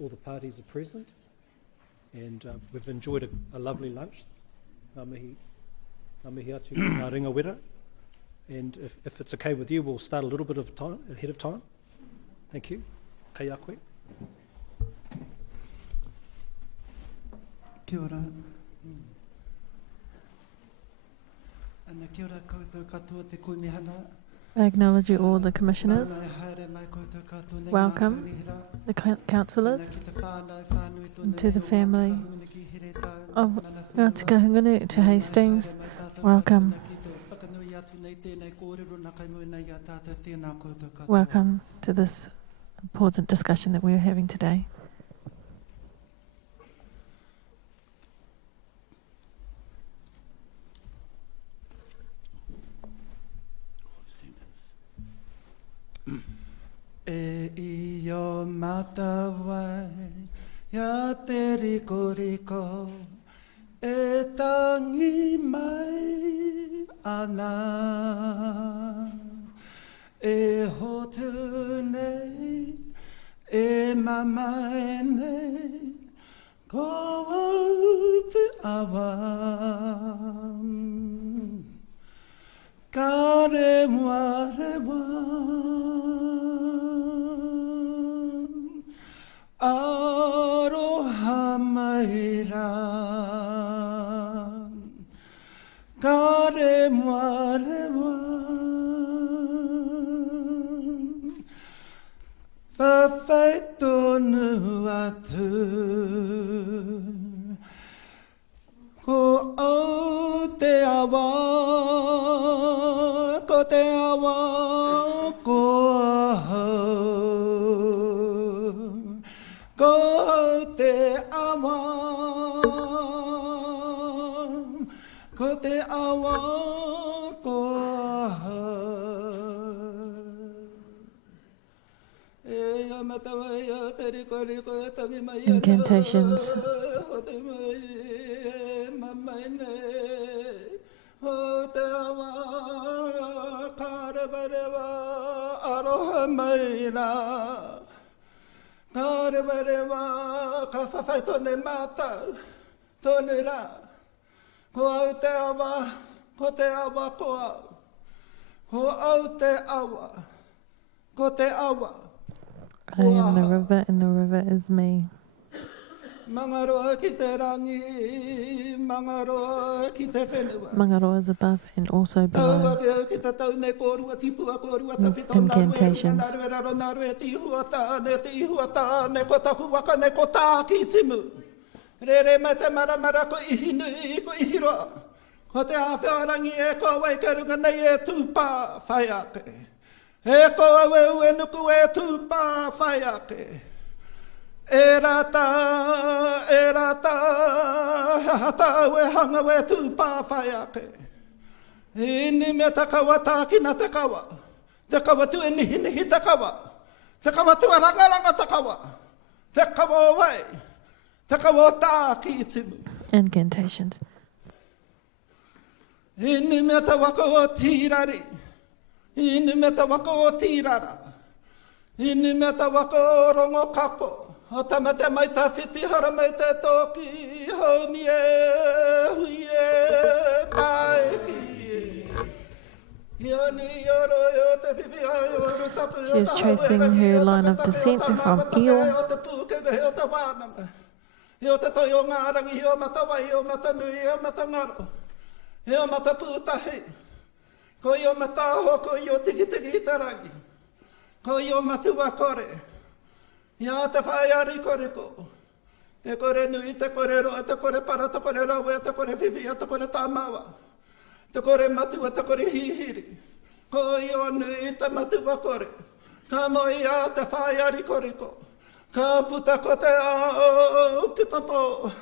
All the parties are present, and we've enjoyed a lovely lunch. Ngā mihi atu ngā ringa wera. And if it's okay with you, we'll start a little bit of time ahead of time. Thank you. Kei a koe. Kia ora. Ana kia ora koutou katoa te koimihana. I acknowledge you all the commissioners. Welcome the councillors, and to the family of Ngāti Kahungunu, to Hastings. Welcome. Welcome to this important discussion that we are having today. E iyo matawai ya te riko riko e tangi mai ana e hotu nei e mamai nei ko au te awa ka re mua Aroha maira Kare moare Whawhai tonu atu Ko au te awa Ko te awa Ko ahau Ko te awa, ko te awa, ko aha. Incantations. Karewa ka whawhai tone mātau, tone rā. Ko au te awa, ko te awa ko au. Ko au te awa, ko te awa. I am the river, and the river is me. Mangaroa ki te rangi, mangaroa ki te whenua. Mangaroa is above and also below. Incantations. Rere me te maramara ko ihinu ko ihiroa. Ko te awhiarangi e ko wei kerunga nei e tūpā whai ake. E ko awe ue nuku e tūpā whai ake. E rata, hata ue hanga ue tūpā whai ake. Ini me takawa tākina te kawa. Te kawa tu e nihi te kawa. Te kawa tu a rangaranga te kawa. Te kawa o wei. Te kawa o tāki i timu. Incantations. Ini me te waka o tīrari. Ini me te waka o tīrara. Ini me te waka o rongo kako. O tamate mai ta whiti hara mai te toki. Haumi e hui e taiki. She is tracing her line of descent from Eel. Heo te toi o ngā rangi, heo mata wai, heo mata nui, heo mata ngaro. Heo mata pūtahi. Ko i o mata aho, ko i o tiki tiki i te rangi. Ko i o matua kore. Ia te whai ari koreko. Te kore nui, te kore roa, te kore para, te kore rawe, te kore whiwhia, te kore tāmawa. Te kore matua, te kore hihiri. Ko i o nui, te matua kore. Ka moi a te whai ari koreko. Ka puta ko te ao ki ta po.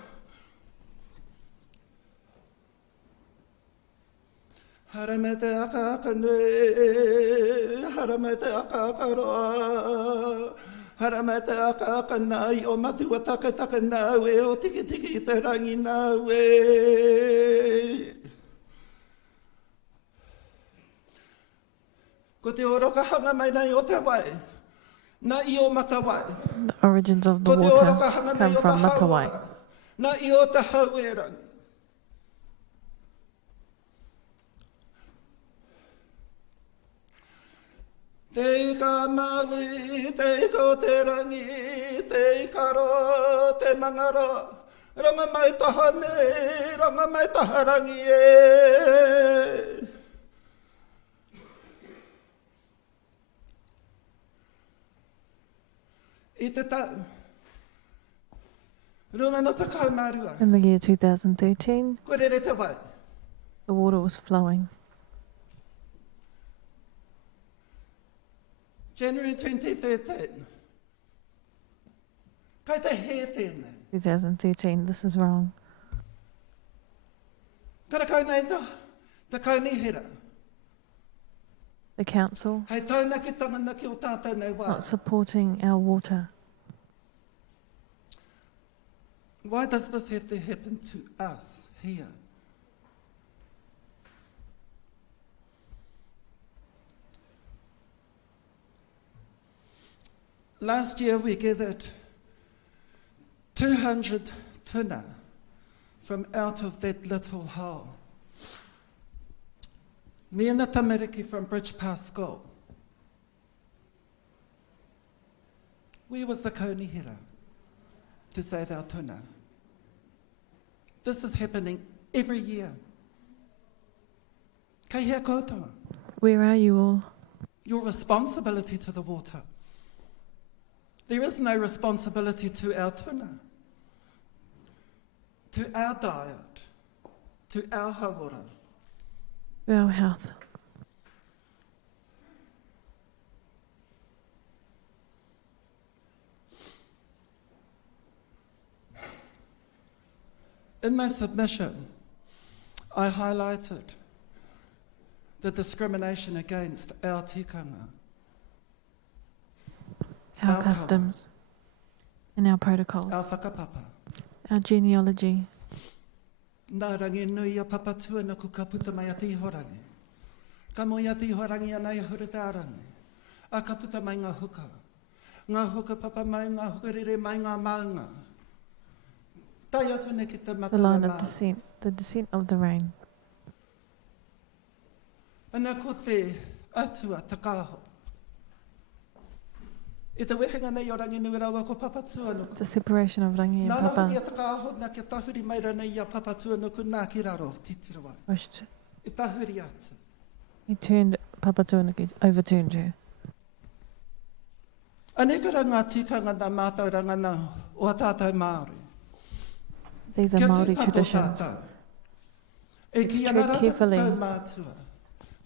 Hara me te aka aka nei, hara me te aka aka roa. Hara me te aka aka nai, o matua take take nau e, o tiki tiki i te rangi nau e. Ko te oro ka hanga mai nei o te wai. Na i o matawai. The origins of the Ko te oro water ka hanga nei come o from ta Matawai. hauara. Na i o ta hauerangi. Te ka mawi, te ko te rangi, te karo, te mangaro. Ranga mai taha nei, ranga mai taha rangi e. I te tau. Runga no te kaumarua. In the year 2013, Ko re te wai. the water was flowing. January 2013. Kai te he tēnei. 2013, this is wrong. Kara kau nei to, te kau ni hera. The council Hei tauna ki tangana ki o tātou nei wā. not supporting our water. Why does this have to happen to us here? Last year we gathered 200 tuna from out of that little hole. Me and the tamariki from Bridge Pascal. We was the kaunihira to save our tuna. This is happening every year. Kei hea koutou. Where are you all? Your responsibility to the water. There is no responsibility to our tuna, to our diet, to our hauora. To our health. In my submission, I highlighted the discrimination against our tikanga. Our Our customs and our protocols. Our whakapapa. Our genealogy. Nā rangi nui a papatua na ku ka puta mai a te ihorangi. Ka moi a te ihorangi anai a huru te arangi. A ka puta mai ngā huka. Ngā huka papa mai, ngā huka rere mai, ngā maunga. Tai atu ne ki te The matawa line of mā. descent. The descent of the rain. Ana ko te atua, te kāho. I te wehenga nei o rangi nui rawa ko papatua nuku. The separation of Rangi and Nāna hoki a Papa. te kāho, nā kia tawhiri mai rana i a papatua nuku nā ki raro, titirawa. Pushed. I tahuri atu. He turned Papa Tuanaki, overturned her. Anekara ngā tikanga nā mātou ranga nā o a tātou Māori. These are Kia Māori tūpato traditions. tātou. E It's ki tread anara carefully. tātou mātua.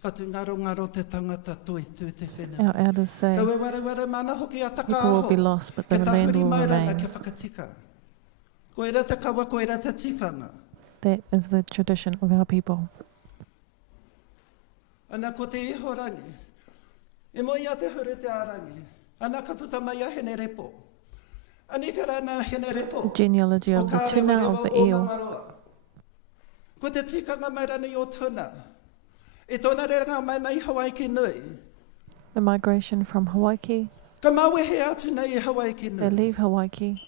Whatu ngaro te tangata toi tū te whenua. Our elders say Ka weware mana hoki a people will be takāho. lost, but the Ke land tahuri will mai rana remain. ke whakatika. Ko era te kawa, ko era te tikanga. That is the tradition of our people. Ana ko te iho rangi. E moi a te hure te arangi. Ana ka puta mai a hene repo. Anika rana hene repo. The genealogy O of the ka tuna, rewa of the rewa o eel. Mangaroa. Ko te tikanga mai rana i o tuna. E tōna reanga mai nei Hawaii ki nui. The migration from Hawaii. Ka mawehe atu nei i Hawaii ki They nui. leave Hawaii.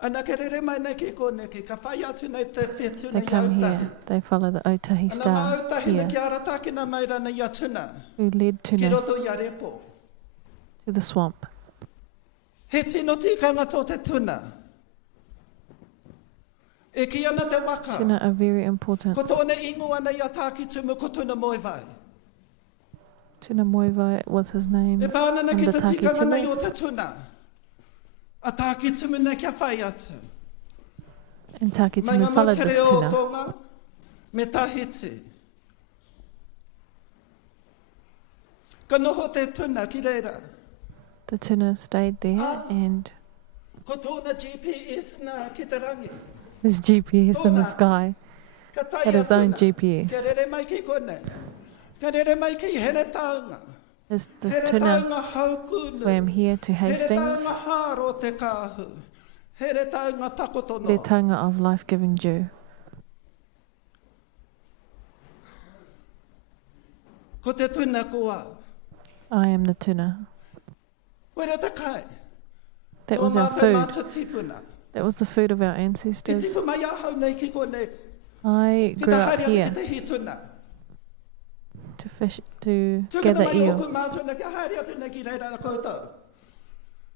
Ana ke rere mai nei ki kone ki ka whai atu nei te whetuna They i come autahi. here. They follow the Otahi Ana ma star autahi na here, ki aratakina mai rana i a tuna. who led Ki tuna roto i a repo. to the swamp. He tino tikanga tō te tuna. E ki ana te waka. Tuna are very important. Ko tōna ingo ana i a tāki tumu ko tuna moe vai. Tuna Moivai was his name. E pāna na And ki the te Taki tikanga nei tuna. o te tuna. A tāki tumu nei kia whai atu. And Taki Mai Tunu ngā followed matere this o tuna. tonga, me tahiti. Ka noho te tuna ki reira. The tuna stayed there, Ah. and Ko tōna GPS na ki te rangi. his GPS in the sky Ka tai had a his own tuna. GPS. Ka rere mai ki kone. Ka rere mai ki here taunga. This Here tuna taunga haukunu. swam here to Here Hastings, taunga haro te kāhu. Here taunga takotono. the tongue of life-giving dew. Ko te tuna kua. I am the tuna. Wera te kai. That O was our mātou food. mātua tipuna. That was the food of our Ki ancestors. tiku mai ahau nei ki konei. I Ki grew te up haere atu ki here te hituna. to fish, to Tukuna gather mai eel. hoku mātua nei ki haere atu nei ki reira na koutou.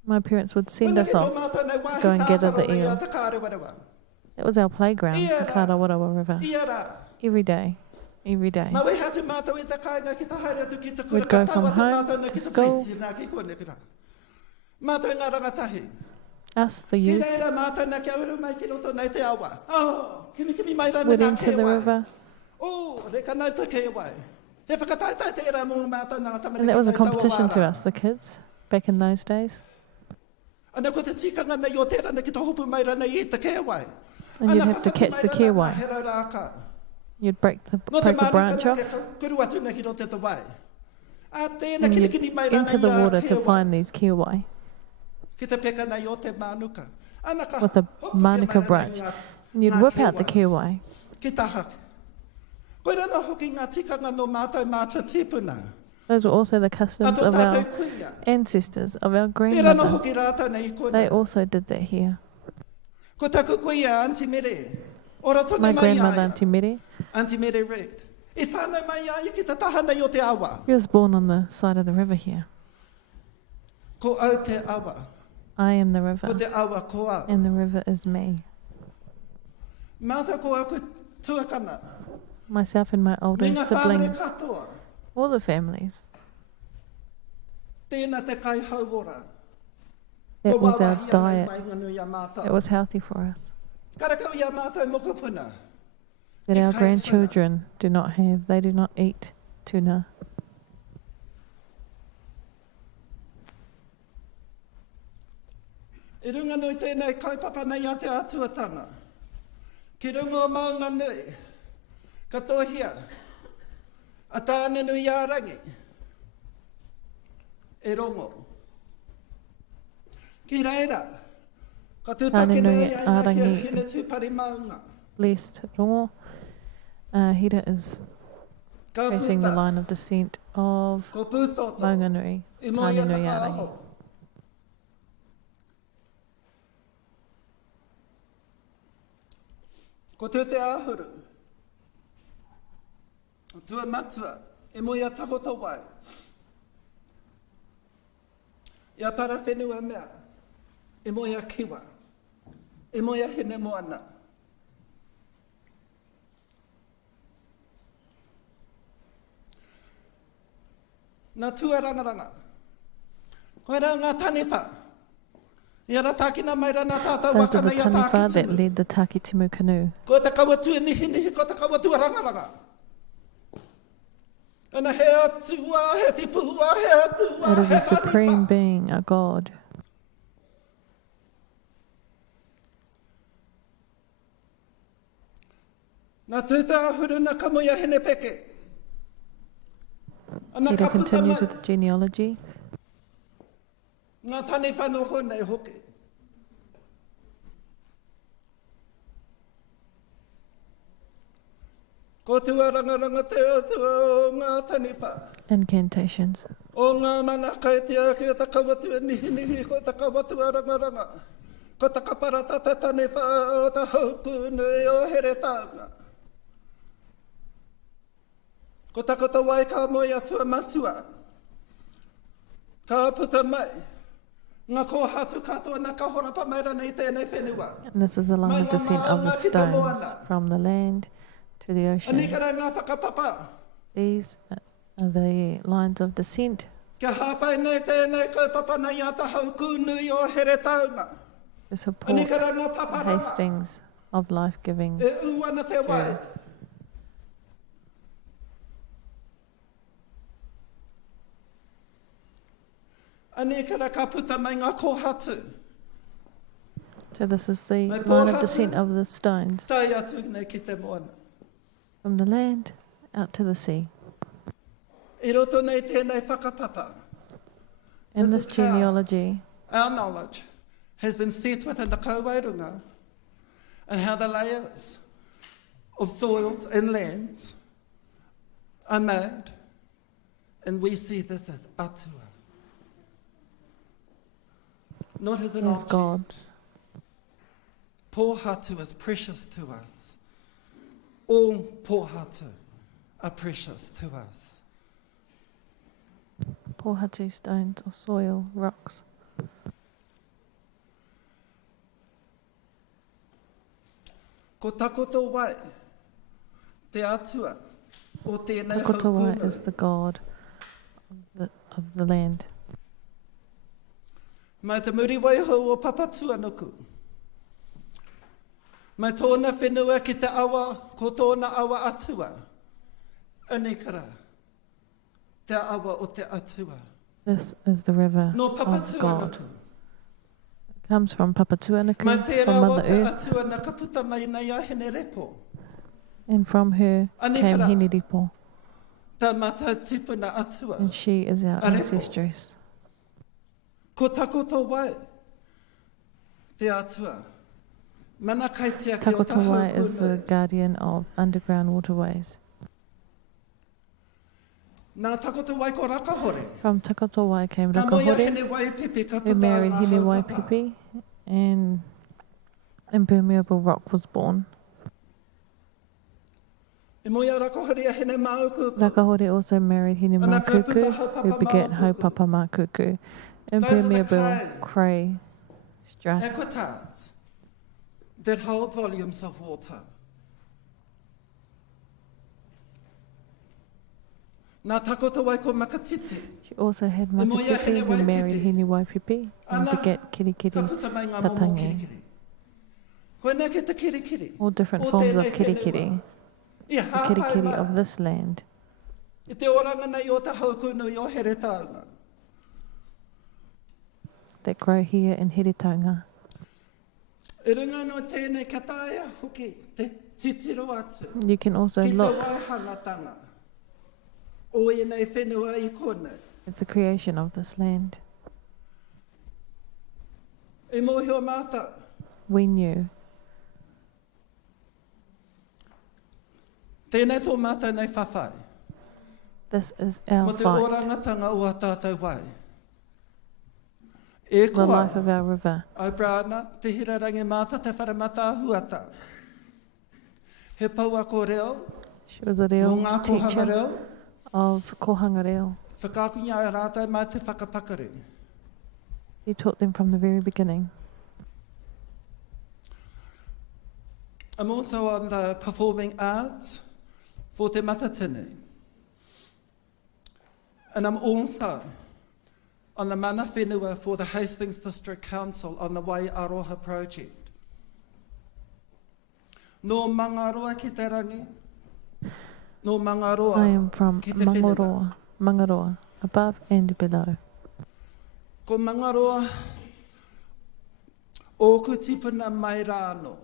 My parents would send Wana us ki tō off. mātou nei wāhi go and gather tātaro the nei eel. a te kārewarewa. That was our playground, Ia the rā. Karawarawa River. Ia rā. Every day. Every day. Ma wei hatu mātou i te kāinga ki te haere atu ki te kura We'd go ka from tau atu home mātou nei to ki te school. whiti nā ki kone kira. Mātou i ngā rangatahi. Us, the Ki youth, reira mātou nei kia uru mai ki roto nei te awa. Oh, kimi mai rana would ngā enter the kewai. river. Oh, reka nau te kewai. He whakataitai te era mō mātou nā tamere And that was a ki tau competition to wāra. us, the kids, back in those days. Ana ko te tikanga nei o tērā nei ki te hopu mai rana i te kewai. And you'd have to catch the kewai. He rau rāka. You'd break the No te branch off, kuru atu nei ki roto te wai. A tēnā and kini you'd mai rana enter the i a water to kewai. find these kiwai Ki te peka nei o te mānuka. Ana ka with a hopu ke manuka mai rana i branch. ngā- And you'd ngā whip out the kewai. kiwai. Ki taha. Koe rana hoki ngā tikanga no mātou mātua tipuna. Those were also the A customs tō of our tātou kuia. ancestors, of our E rana grandmother. hoki rātou nei i They kone. also did that here. Ko taku kuia, Auntie Mere. Ora tōna My mai grandmother, aia. Auntie Mere, Auntie Mere Reid. I whānau mai aia ki te taha nei o te awa. she was born on the side of the river here. Ko au te awa. I am the Ko river, te awa ko au. and the river is me. Mātou ko au ko tuakana. Myself and my older Me ngā whānau siblings, katoa. all the families. Tēnā te kai hauora. That Ko was our wāwahia nei diet. mai nganu i a mātou. It was healthy for us. Karakau i a mātou mokopuna. That It our kites grandchildren do not have. They do not eat tuna. I runga nui tēnei kaupapa nei a te atuatanga. Ki runga o maunga nui, katohia, a tāne nui a rangi, e rongo. Ki reira, ka tūtake Tāne nui nei a aina ki a rangi. hine tūpari maunga. Blessed Rongo. Hira is Ka tracing the puta, line of descent of ko pūtoto, Maunganui, i moi Tāne ana nui ka a aho. rangi. Ko tū te āhuru. O tua matua, e moi a tahoto wai. Ia para whenua mea, e moi a kiwa, e moi a hene moana. Nā tua rangaranga. Koe rā ngā taniwha. Ia rā tākina mai rā nā tātou Those are wakana the ia taniwha that tākitimu. led the Takitimu canoe. Ko te kawatua nihi, ko te kawatua rangaranga. Ana he atua, he tipua, he atua, It is he a supreme taniwha. being, a God. Nā tūta ahuru na kamuia hene peke. Ana Hira ka puta continues mai, with genealogy. ngā tani whano hone hoke. Ko tua rangaranga te atua o ngā tani wha. Incantations. O ngā mana kaitia ki ta kawatua nihi, ko ta kawatua rangaranga. Ko ta kaparata ta tani wha o ta haupu nui o here tāunga. Ko ta kota wai ka moi atua matua. Ka puta mai. Ngā ko hatu katoa na ka horapa mai rana i tēnei whenua. And this is the line of descent of the stones from the land to the ocean. Anikara ngā whakapapa. These are the lines of descent Kia hapai nei tēnei kaupapa nei a ta hauku nui o here taunga. to support Anikara ngā the paparanga. hastings of life-giving. E uana te wai. Yeah. Anikara ka puta mai ngā kōhatu. So this is the Mai line of pōhatu. descent of the stones Tai atu nei ki te moana. from the land out to the sea. I roto nei tēnei whakapapa. And This this is how- genealogy Our knowledge has been set within the kauwairunga and how the layers of soils and lands are made. And we see this as atua. not as an as object. gods. Pohatu is precious to us. All pohatu are precious to us. Pohatu stones or soil, rocks. Ko takoto wai, te atua, o tēnei Takotawai haukunu. is the god of the land. Mai te muri wai hau o papatua nuku. Mai tōna whenua ki te awa, ko tōna awa atua. Anikara, te awa o te atua. This is the river No of papatua God. nuku. It comes from Papatuanuku, Mai tērā from o Mother te Earth, atua na ka puta mai nei a hene repo. and from her came Anikara. Hiniripo, Tā mata tipuna atua. and she is our Arepo. ancestress. Ko takoto wai, te atua. Mana kaitia ki o ta Takotawai is the haukunu. guardian of underground waterways. Nā takoto wai ko rakahore. From Takotawai came Ka moia Rakahore, hene wai pepe ka who puta married ngā Hine haupapa. Waipipi, and impermeable rock was born. E moia rakahore a hene maukuku. Rakahore also married Hine Ana ka puta Makuku, haupapa who begat Makuku. Haupapa Makuku. the Impermeable clay. clay strath Equitants that hold volumes of water. Nā takoto wai ko makatiti. She also had E moia Makatiti, hene who Waipipi. married Hine Waipipi, and Ana begat Ka Kirikiri, puta mai ngā momo Tatangi. kirikiri. Koe nā ke te kirikiri. all different O forms of tēnei whenua. Kirikiri, I the hāpai Kirikiri mai. of this land. I te oranga nei o te haukunu i o here taunga. That grow here in Hiritonga. I runga no tēnei kataia hoki, te titiro atu. You can also Ki te look waihangatanga. O e nei whenua i kone. at the creation of this land. E mohio māta. We knew Tēnei tō mātou nei whawhai. this is our Mo te fight, orangatanga o a tātou wai. E the life koa, of our river. au brana, te hirarangi māta te wharamata huata. He paua ko reo, She was a mō real ngā kohanga teacher reo, of Kohanga Reo. whakakunya a rātou mai te whakapakaru. He taught them from the very beginning. I'm also on the performing arts for Te Matatini. And I'm also on the mana whenua for the Hastings District Council on the Waiaroha project. No Mangaroa ki te rangi, no Mangaroa I am from ki te whenua. Mangaroa, above and below. Ko Mangaroa, o ku tipuna mai rāno.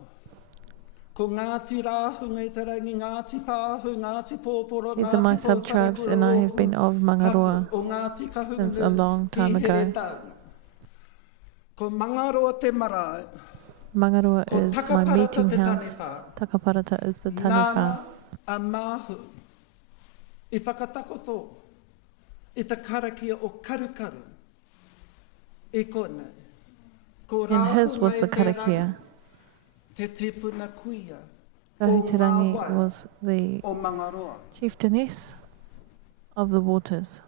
Ko Ngāti Rāhunga i te rangi, Ngāti Pāhu, Ngāti Pōporo, These are my Ngāti sub-tribes, and I have been of Mangaroa o Ngāti Kahunga since a long time ki here ago. taunga. Ko Mangaroa te marae, Mangaroa ko is my Takaparata meeting te house. taniwha, Takaparata is the Nāna taniwha. a māhu, i whakatakoto, i te karakia o karukaru, i konei. Ko And his Rāhunga was i the te karakia. rangi, te tipuna kuia Rahitirangi wai. was the o Mangaroa. chieftainess of the waters.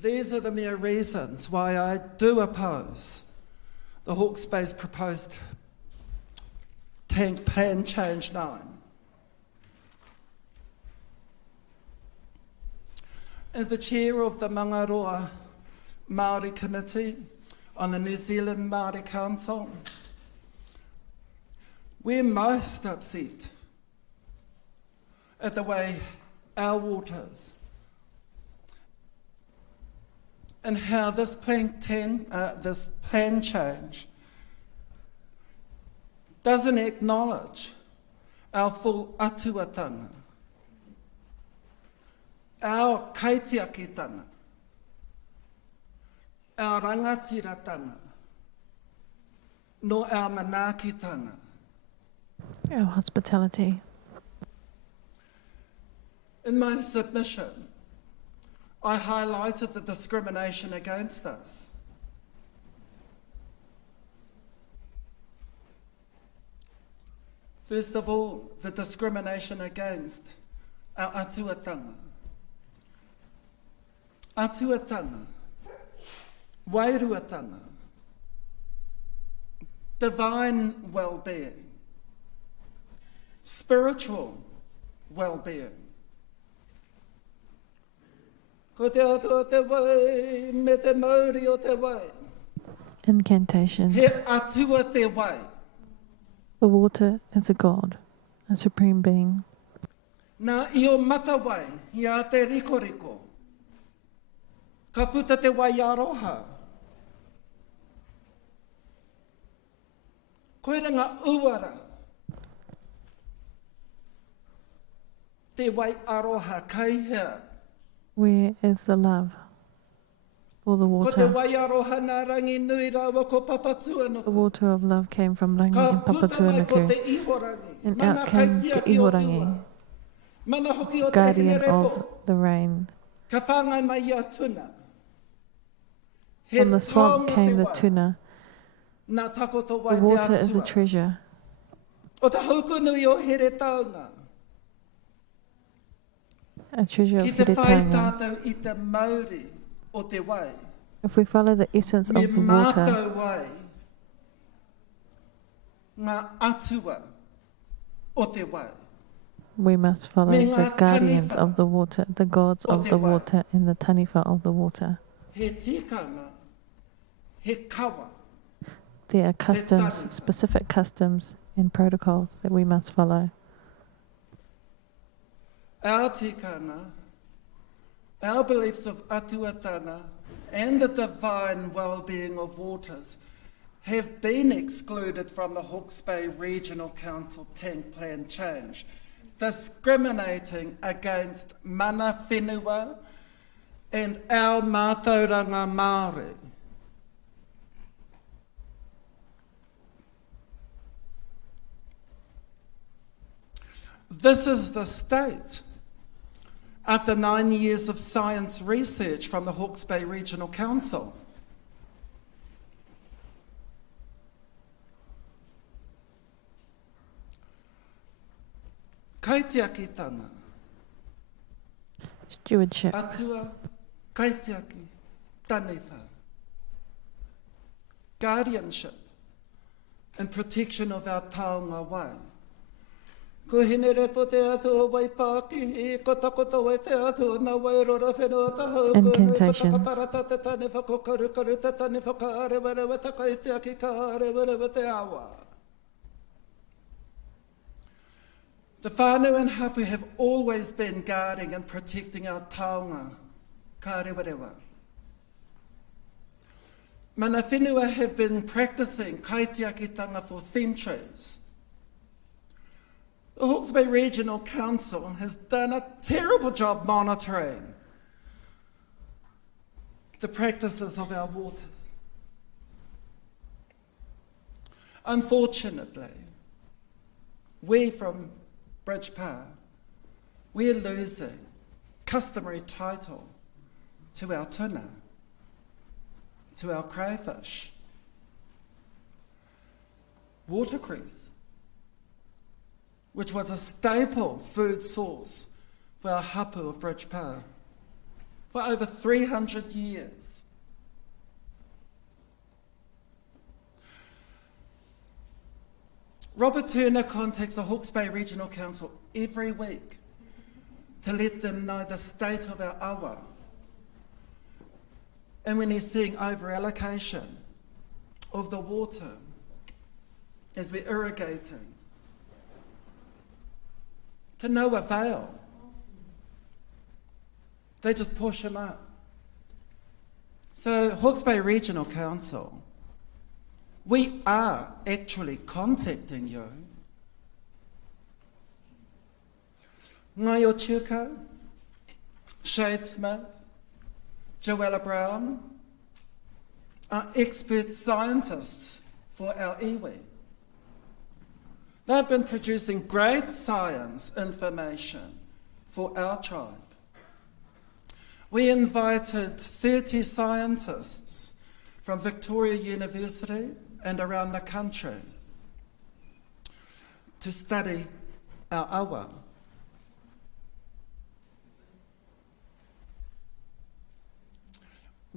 These are the mere reasons why I do oppose the Hawke's Bay's proposed tank plan change 9. As the chair of the Mangaroa Māori Committee on the New Zealand Māori Council, we're most upset at the way our waters and how this plan change doesn't acknowledge our full atuatanga, our kaitiakitanga, our rangatiratanga, no our manakitanga. Our hospitality. In my submission, I highlighted the discrimination against us. First of all, the discrimination against our atuatanga. Atuatanga, wairuatanga, divine well-being, spiritual well-being. Ko te atua te wai, me te mauri o te wai. Incantations. He atua te wai. The water is a god, a supreme being. Nā i o mata wai, i a te rikoriko. Ka puta te wai aroha. Koera ngā uara. Te wai aroha kai hea. Where is the love for the Ko te water? wai aroha nā rangi nui rawa ko Papatuanuku. The water of love came from Rangi Ka and puta mai ko te Papatuanuku, ihorangi. and Mana out came kaitia Te ki o Ihorangi, tua. Mana hoki o te guardian hinerepo. of the rain. Ka whāngai mai i a tuna. He From the swamp taonga came te the wai. tuna. Nā takoto The wai te water is a atua. treasure. O te hauku nui o here taonga. A treasure Ki of te whai Hiretanga. tātou i te mauri o te wai. If we follow the essence Me of the water, mātou wai. Ngā atua o te wai. we must follow Me the ngā guardians taniwha of the water, the gods o of te the wai. water, and the taniwha of the water. He tikanga, he kawa. There are customs, taniwha. specific customs and protocols that we must follow. Our tikanga, our beliefs of atuatanga and the divine well-being of waters have been excluded from the Hawke's Bay Regional Council tank plan change, discriminating against mana whenua and our mātauranga Māori. This is the state after 9 years of science research from the Hawke's Bay Regional Council. Kaitiakitanga, Stewardship. atua, kaitiaki, tanefa. Guardianship and protection of our taonga wai. Ko hinere po te atua wai pāki, I ko takota wai te atua, nā wai rora whenua tahau, Incantations. ko parata te tanefa, ko karukaru te tanefa, ka arewarewa te kaitiaki, ka arewarewa te awa. The whānau and hapu have always been guarding and protecting our taonga, ka arewarewa. Mana whenua have been practicing kaitiakitanga for centuries. The Hawke's Bay Regional Council has done a terrible job monitoring the practices of our waters. Unfortunately, we from Bridge Power, we're losing customary title to our tuna, to our crayfish, watercress, which was a staple food source for our hapu of Bridge Power for over 300 years. Robert Turner contacts the Hawke's Bay Regional Council every week to let them know the state of our awa. And when he's seeing over-allocation of the water as we're irrigating, to no avail. They just push him up. So Hawke's Bay Regional Council, we are actually contacting you. Ngaio Chuko, Shade Smith, Joella Brown are expert scientists for our iwi. They've been producing great science information for our tribe. We invited 30 scientists from Victoria University and around the country to study our awa.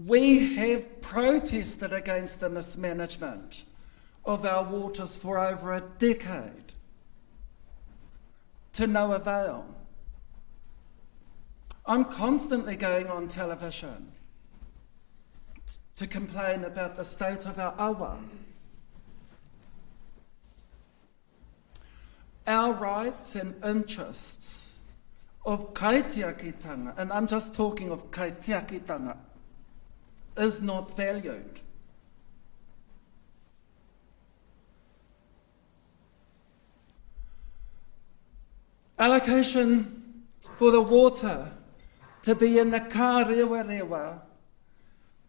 We have protested against the mismanagement of our waters for over a decade, to no avail. I'm constantly going on television to complain about the state of our awa. Our rights and interests of kaitiakitanga, and I'm just talking of kaitiakitanga, is not valued. Allocation for the water to be in the ka rewa rewa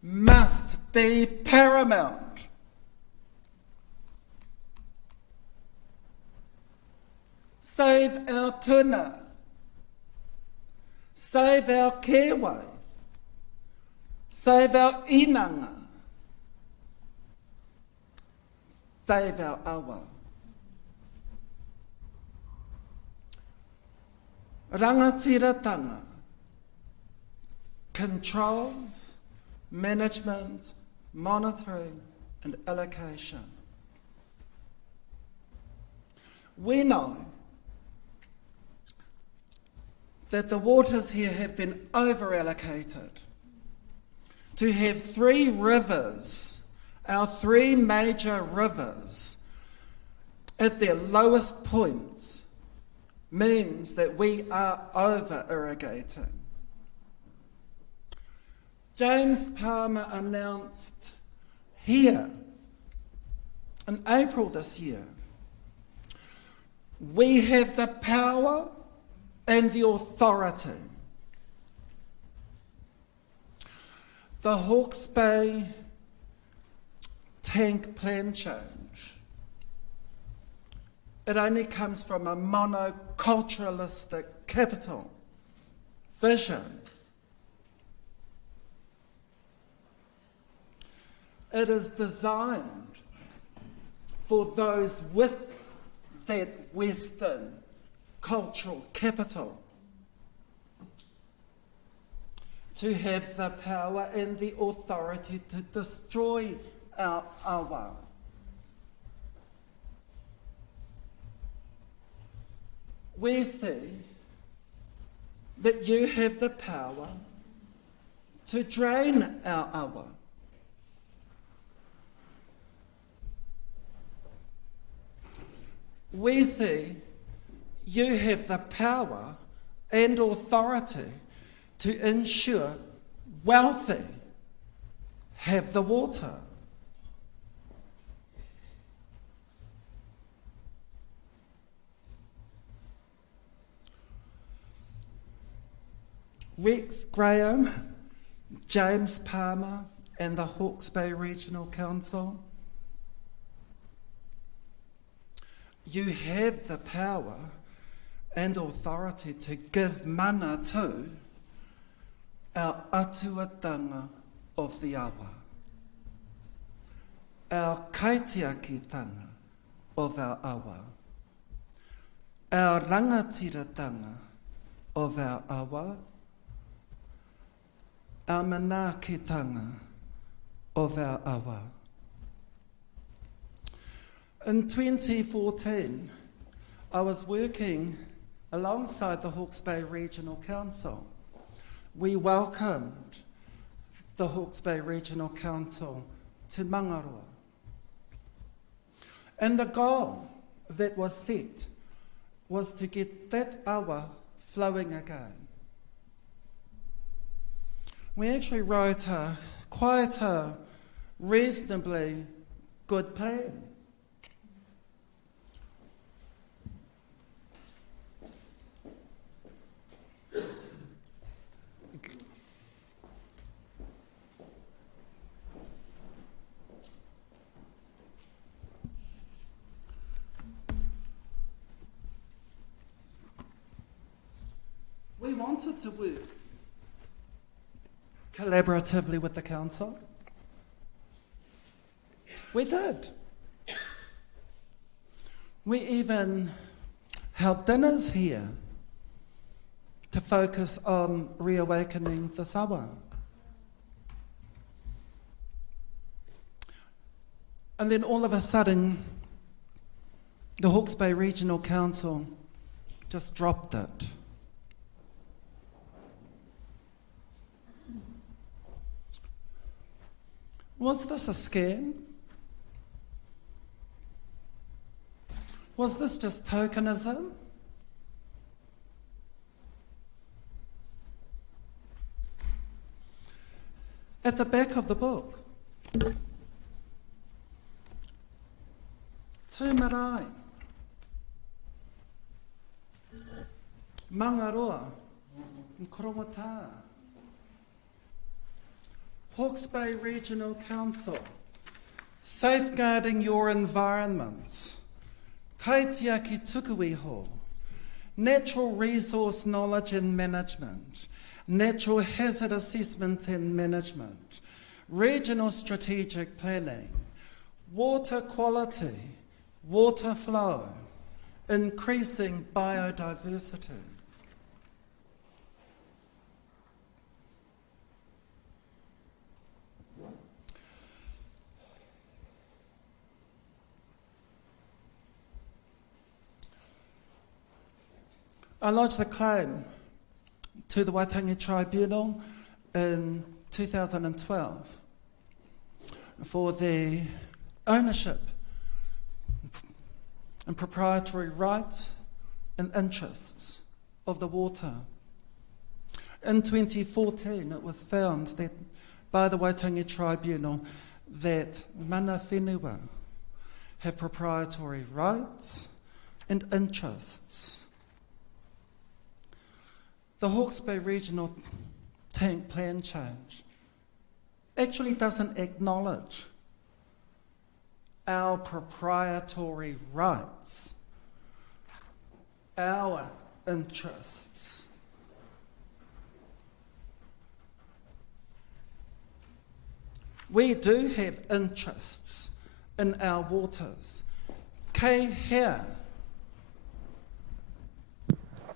must be paramount. Save our tuna, save our kewai, save our inanga, save our awa. Rangatiratanga controls, management, monitoring and allocation. We know that the waters here have been over-allocated. To have 3 rivers, our 3 major rivers, at their lowest points means that we are over-irrigating. James Palmer announced here in April this year, we have the power and the authority. The Hawke's Bay tank plan change, it only comes from a monoculturalistic capital vision. It is designed for those with that Western cultural capital to have the power and the authority to destroy our awa. We see that you have the power to drain our awa. We see you have the power and authority to ensure wealthy have the water. Rex Graham, James Palmer and the Hawke's Bay Regional Council, you have the power and authority to give mana to our atuatanga of the awa, our kaitiakitanga of our awa, our rangatiratanga of our awa, our manakitanga of our awa. In 2014, I was working alongside the Hawke's Bay Regional Council. We welcomed the Hawke's Bay Regional Council to Mangaroa. And the goal that was set was to get that awa flowing again. We actually wrote quite a reasonably good plan. We wanted to work collaboratively with the council. We did. We even held dinners here to focus on reawakening the Sawa. And then all of a sudden, the Hawke's Bay Regional Council just dropped it. Was this a scam? Was this just tokenism? At the back of the book, Tū Marae, Mangaroa, Korongota, Hawke's Bay Regional Council, safeguarding your environments, Kaitiaki Tukuiho, natural resource knowledge and management, natural hazard assessment and management, regional strategic planning, water quality, water flow, increasing biodiversity. I lodged a claim to the Waitangi Tribunal in 2012 for the ownership and proprietary rights and interests of the water. In 2014, it was found that by the Waitangi Tribunal that mana whenua have proprietary rights and interests. The Hawke's Bay Regional Tank Plan change actually doesn't acknowledge our proprietary rights, our interests. We do have interests in our waters. Kei hea.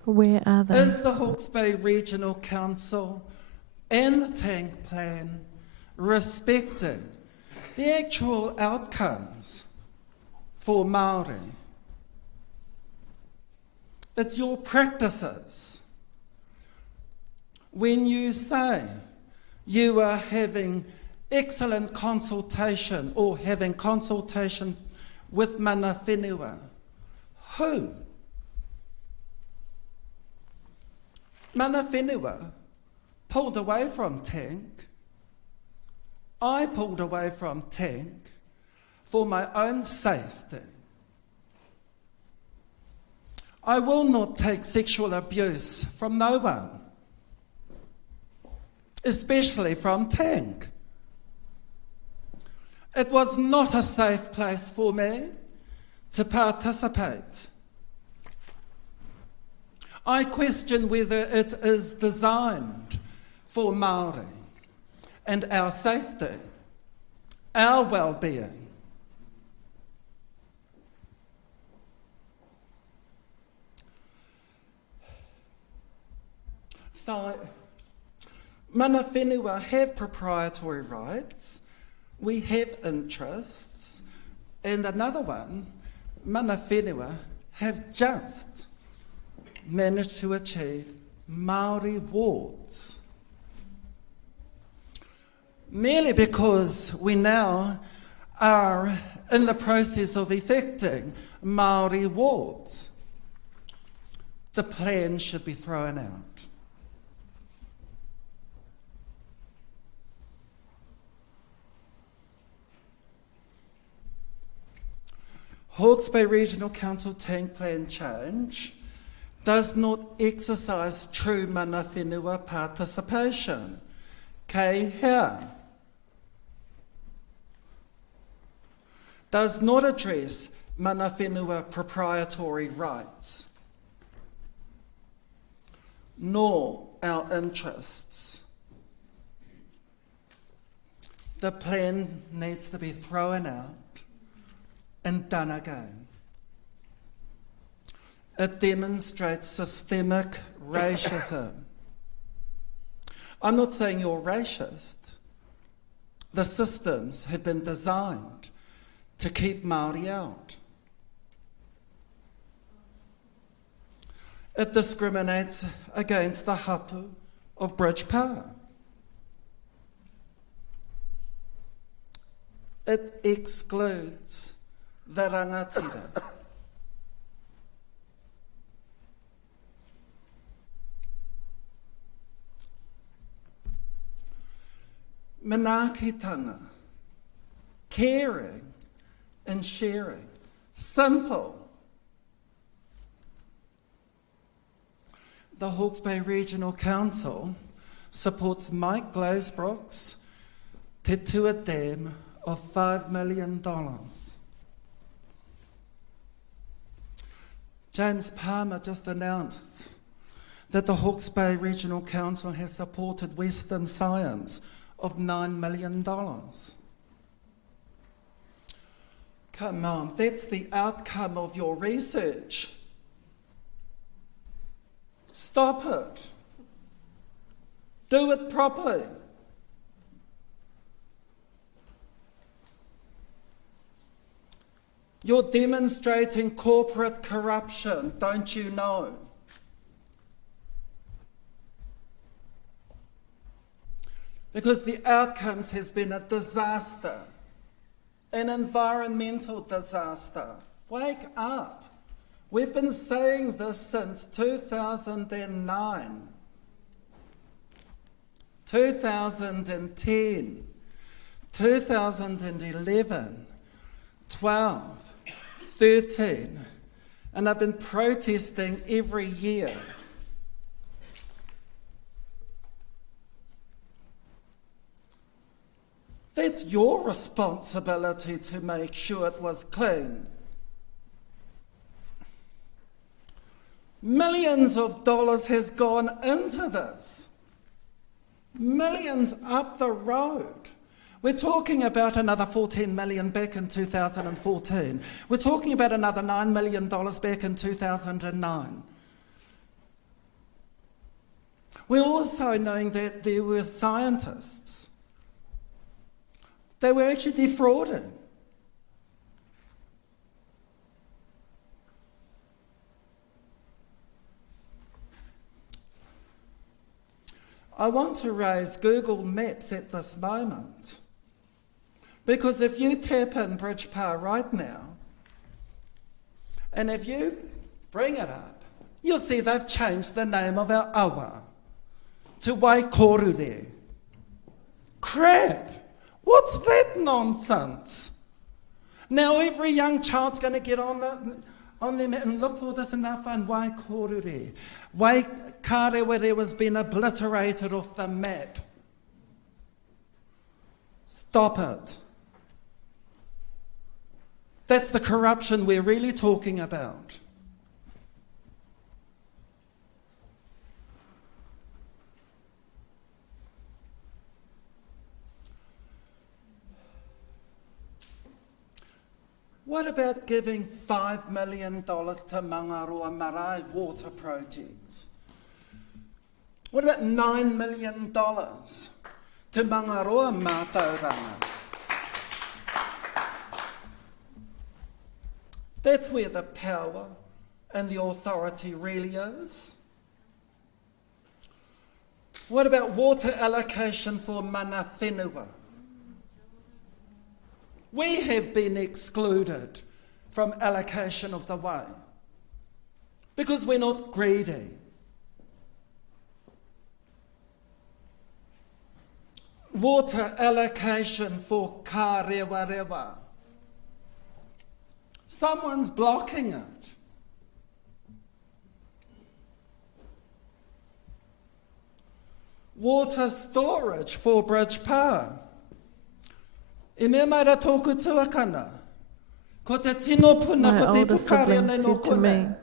Where are they? Is the Hawke's Bay Regional Council and the Tank Plan respecting the actual outcomes for Māori? It's your practices. When you say you are having excellent consultation or having consultation with mana whenua, who? Mana whenua pulled away from Tank. I pulled away from Tank for my own safety. I will not take sexual abuse from no one, especially from Tank. It was not a safe place for me to participate. I question whether it is designed for Māori and our safety, our well-being. So, mana whenua have proprietary rights, we have interests, and another one, mana whenua have just managed to achieve Māori wards. Merely because we now are in the process of effecting Māori wards, the plan should be thrown out. Hawke's Bay Regional Council Tank Plan change does not exercise true mana whenua participation. Kei hea. Does not address mana whenua proprietary rights, nor our interests. the plan needs to be thrown out and done again. It demonstrates systemic racism. I'm not saying you're racist. The systems have been designed to keep Māori out. It discriminates against the hapu of Bridge Power. It excludes the rangatira. Manaakitanga, caring and sharing, simple. The Hawke's Bay Regional Council supports Mike Glazebrook's Te Tua Dam of $5 million. James Palmer just announced that the Hawke's Bay Regional Council has supported Western Science of $9 million. Come on, that's the outcome of your research. Stop it. Do it properly. You're demonstrating corporate corruption, don't you know? Because the outcomes has been a disaster, an environmental disaster. Wake up. We've been saying this since 2009, 2010, 2011, 12, 13, and I've been protesting every year. That's your responsibility to make sure it was clean. Millions of dollars has gone into this. Millions up the road. We're talking about another $14 million back in 2014. We're talking about another $9 million back in 2009. We're also knowing that there were scientists. They were actually defrauding. I want to raise Google Maps at this moment, because if you tap in Bridge Power right now, and if you bring it up, you'll see they've changed the name of our awa to Waikorure. Crap! What's that nonsense? Now every young child's going to get on them and look for this and they'll find Waikorure. Waikarewa has been obliterated off the map. Stop it. That's the corruption we're really talking about. What about giving $5 million to Mangaroa Marae water projects? What about $9 million to Mangaroa Mātauranga? That's where the power and the authority really is. What about water allocation for Mana Whenua? We have been excluded from allocation of the Wai because we're not greedy. Water allocation for Ka Rewa Rewa. Someone's blocking it. Water storage for Bridge Power. E mea mai ra tōku tuakana. Ko te tino puna, My ko te older pukaria sibling nei no said to me kone.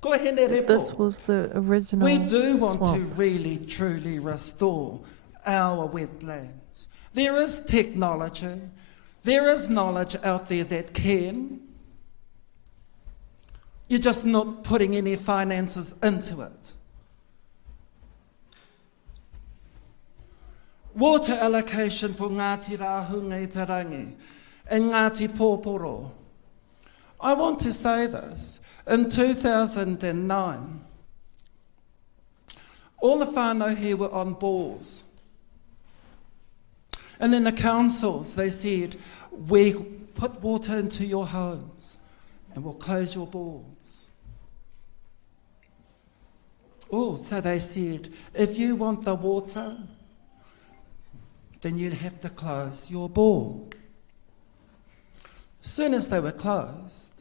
Ko hene that repo. this was the original We do want to swamp. really, truly restore our wetlands, There is technology. There is knowledge out there that can. You're just not putting any finances into it. Water allocation for Ngāti Rahunga i Tarangi and Ngāti Pōporo. I want to say this. In 2009, all the whānau here were on bores. And then the councils, they said, we put water into your homes and we'll close your bores. Oh, so they said, if you want the water, then you'd have to close your bore. As soon as they were closed,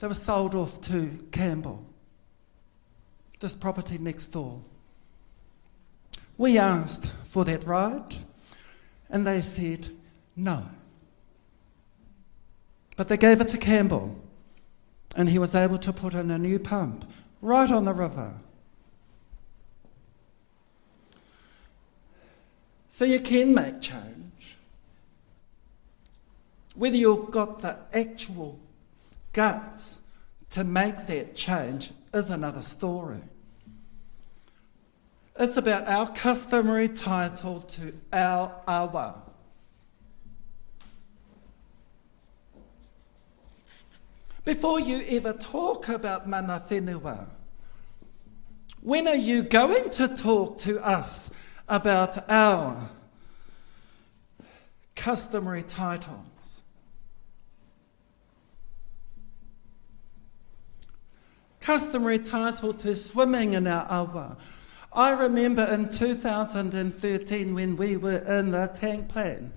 they were sold off to Campbell, this property next door. We asked for that right, and they said no. But they gave it to Campbell, and he was able to put in a new pump right on the river. So you can make change. Whether you've got the actual guts to make that change is another story. It's about our customary title to our awa. Before you ever talk about mana whenua, when are you going to talk to us about our customary titles? Customary title to swimming in our awa. I remember in 2013 when we were in the tank plan,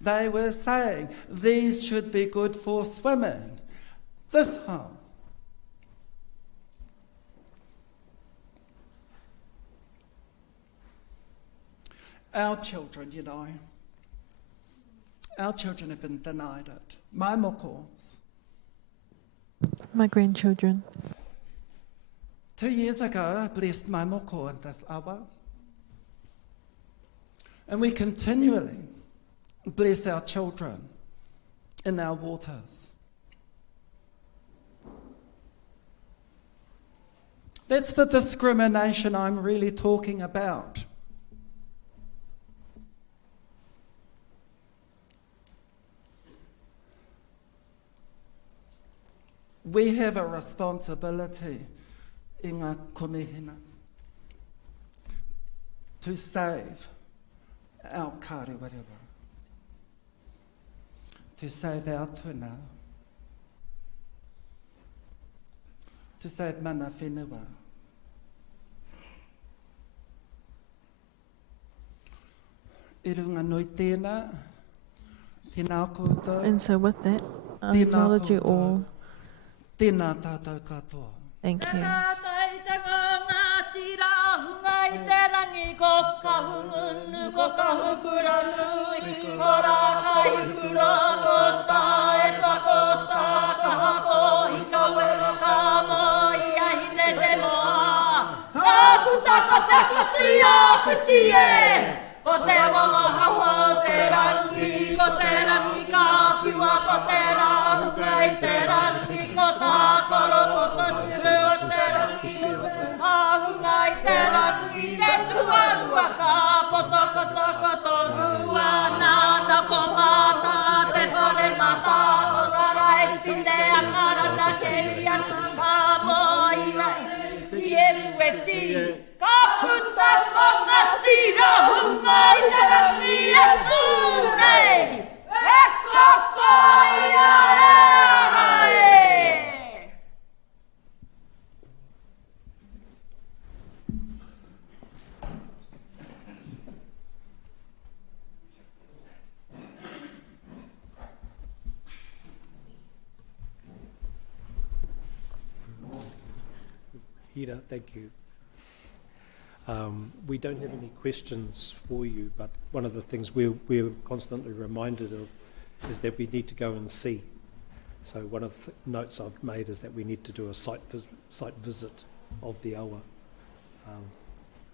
they were saying these should be good for swimming. This how? Our children, you know, our children have been denied it. My mokos. My grandchildren. 2 years ago, I blessed my moko in this awa. And we continually bless our children in our waters. That's the discrimination I'm really talking about. We have a responsibility in our konehina to save our karewarewa, to save our tuna, to save mana whenua. I runga noi tēnā, tēnā koutou, And so with that, I acknowledge you all. tēnā tātou katoa. Thank you. Ko te wangahau, te rangi, ko te rangi ka whiua, ko te rahunga i te rangi, ko tā koro, ko tā tiru o te rangi, ahunga i te rangi, te tuarua ka poto, koto, koto, rua, nāna ko mata, te whare mata, ko rarai, pine a karata, sheria, ka moina, ieru e ti. Ka puta ko ngā tira hunga i te rangi e tūnei. E koko i a e. Hira, thank you. We don't have any questions for you, but one of the things we're constantly reminded of is that we need to go and see. So one of the notes I've made is that we need to do a site visit of the awa.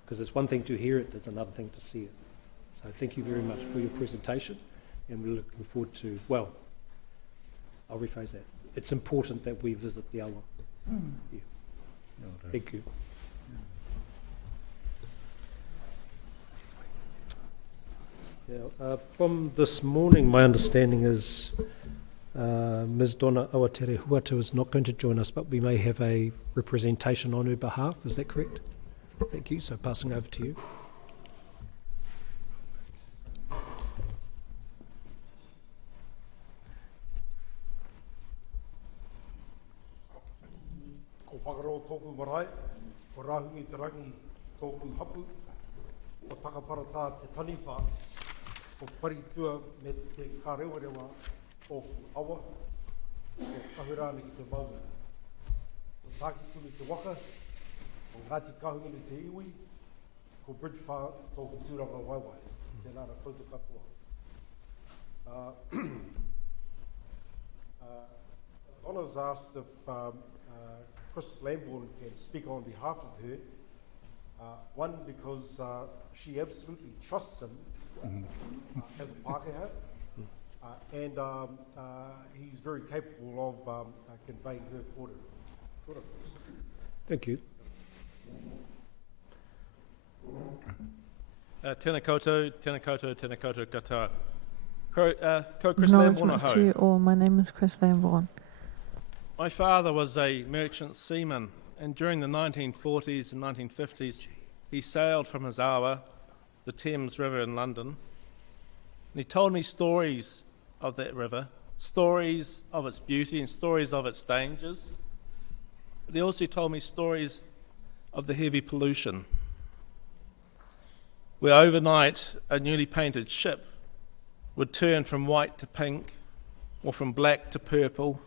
Because it's one thing to hear it, it's another thing to see it. So thank you very much for your presentation, and we're looking forward to, well, I'll rephrase that. It's important that we visit the awa. Yeah. Thank you. Yeah, from this morning, my understanding is Ms. Donna Awatere Huatu is not going to join us, but we may have a representation on her behalf. Is that correct? Thank you. So passing over to you. Ko whakaro tōku marae, ko rahungi te rangi tōku hapu, ko takaparata te taniwha, ko paritua me te kārewarewa o awa, ko kahurāne ki te maunga. Ko tāki tunu te waka, ko Ngāti Kahungunu te iwi, ko Bridgepā tōku tūranga waiwai, tēnā ra koutou katoa. Donna's asked if Chris Lambourne can speak on behalf of her. One, because she absolutely trusts him as a Pākehā, and he's very capable of conveying her order. Thank you. Tēnā koutou, tēnā koutou, tēnā koutou katoa. Ko Chris Lambourne Acknowledgements to you aho. all. My name is Chris Lambourne. My father was a merchant seaman, and during the 1940s and 1950s, he sailed from his awa, the Thames River in London, and he told me stories of that river, stories of its beauty and stories of its dangers. But he also told me stories of the heavy pollution, where overnight a newly painted ship would turn from white to pink, or from black to purple,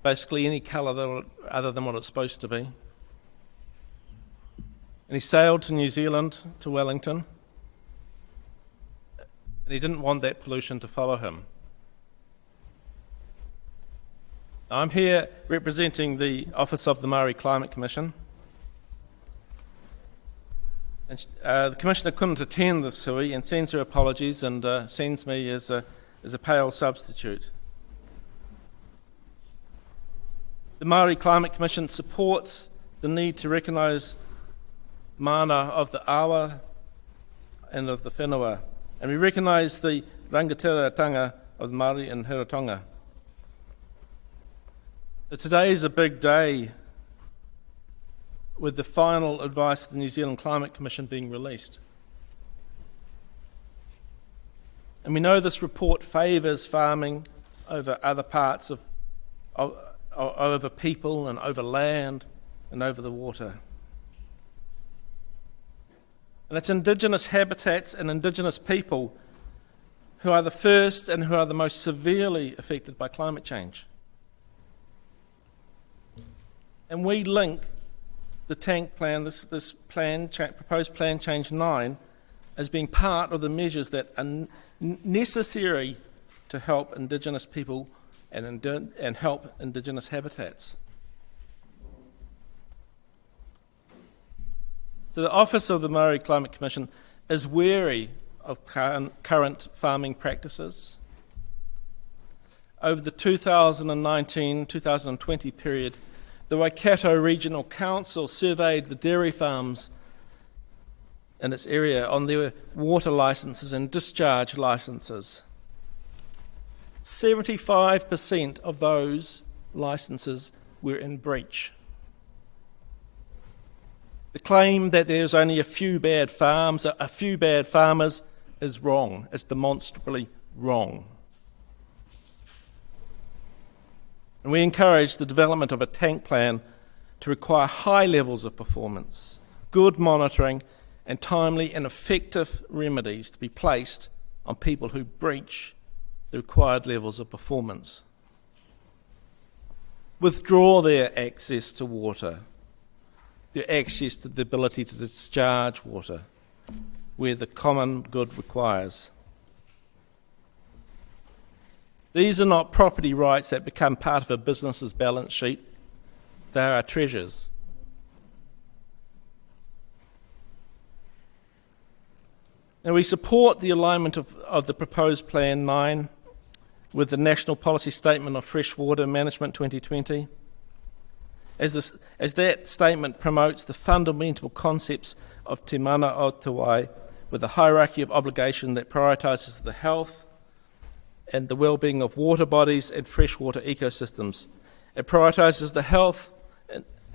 basically any colour other than what it's supposed to be. And he sailed to New Zealand, to Wellington, and he didn't want that pollution to follow him. I'm here representing the Office of the Māori Climate Commission. And the Commissioner couldn't attend this hui and sends her apologies and sends me as a pale substitute. The Māori Climate Commission supports the need to recognise mana of the awa and of the whenua, and we recognise the rangatiratanga of the Māori in Hiratonga. So today is a big day with the final advice of the New Zealand Climate Commission being released. And we know this report favours farming over other parts of over people and over land and over the water. And it's Indigenous habitats and Indigenous people who are the first and who are the most severely affected by climate change. And we link the tank plan, this plan, proposed plan change 9, as being part of the measures that are necessary to help Indigenous people and help Indigenous habitats. So the Office of the Māori Climate Commission is wary of current farming practices. Over the 2019-2020 period, the Waikato Regional Council surveyed the dairy farms in its area on their water licences and discharge licences. 75% of those licences were in breach. The claim that there's only a few bad farms, a few bad farmers, is wrong. It's demonstrably wrong. And we encourage the development of a tank plan to require high levels of performance, good monitoring, and timely and effective remedies to be placed on people who breach the required levels of performance. Withdraw their access to water, their access to the ability to discharge water where the common good requires. These are not property rights that become part of a business's balance sheet. They are treasures. Now, we support the alignment of the proposed Plan 9 with the National Policy Statement of Freshwater Management 2020, as that statement promotes the fundamental concepts of Te Mana o Te Wai, with a hierarchy of obligation that prioritises the health and the well-being of water bodies and freshwater ecosystems. It prioritises the health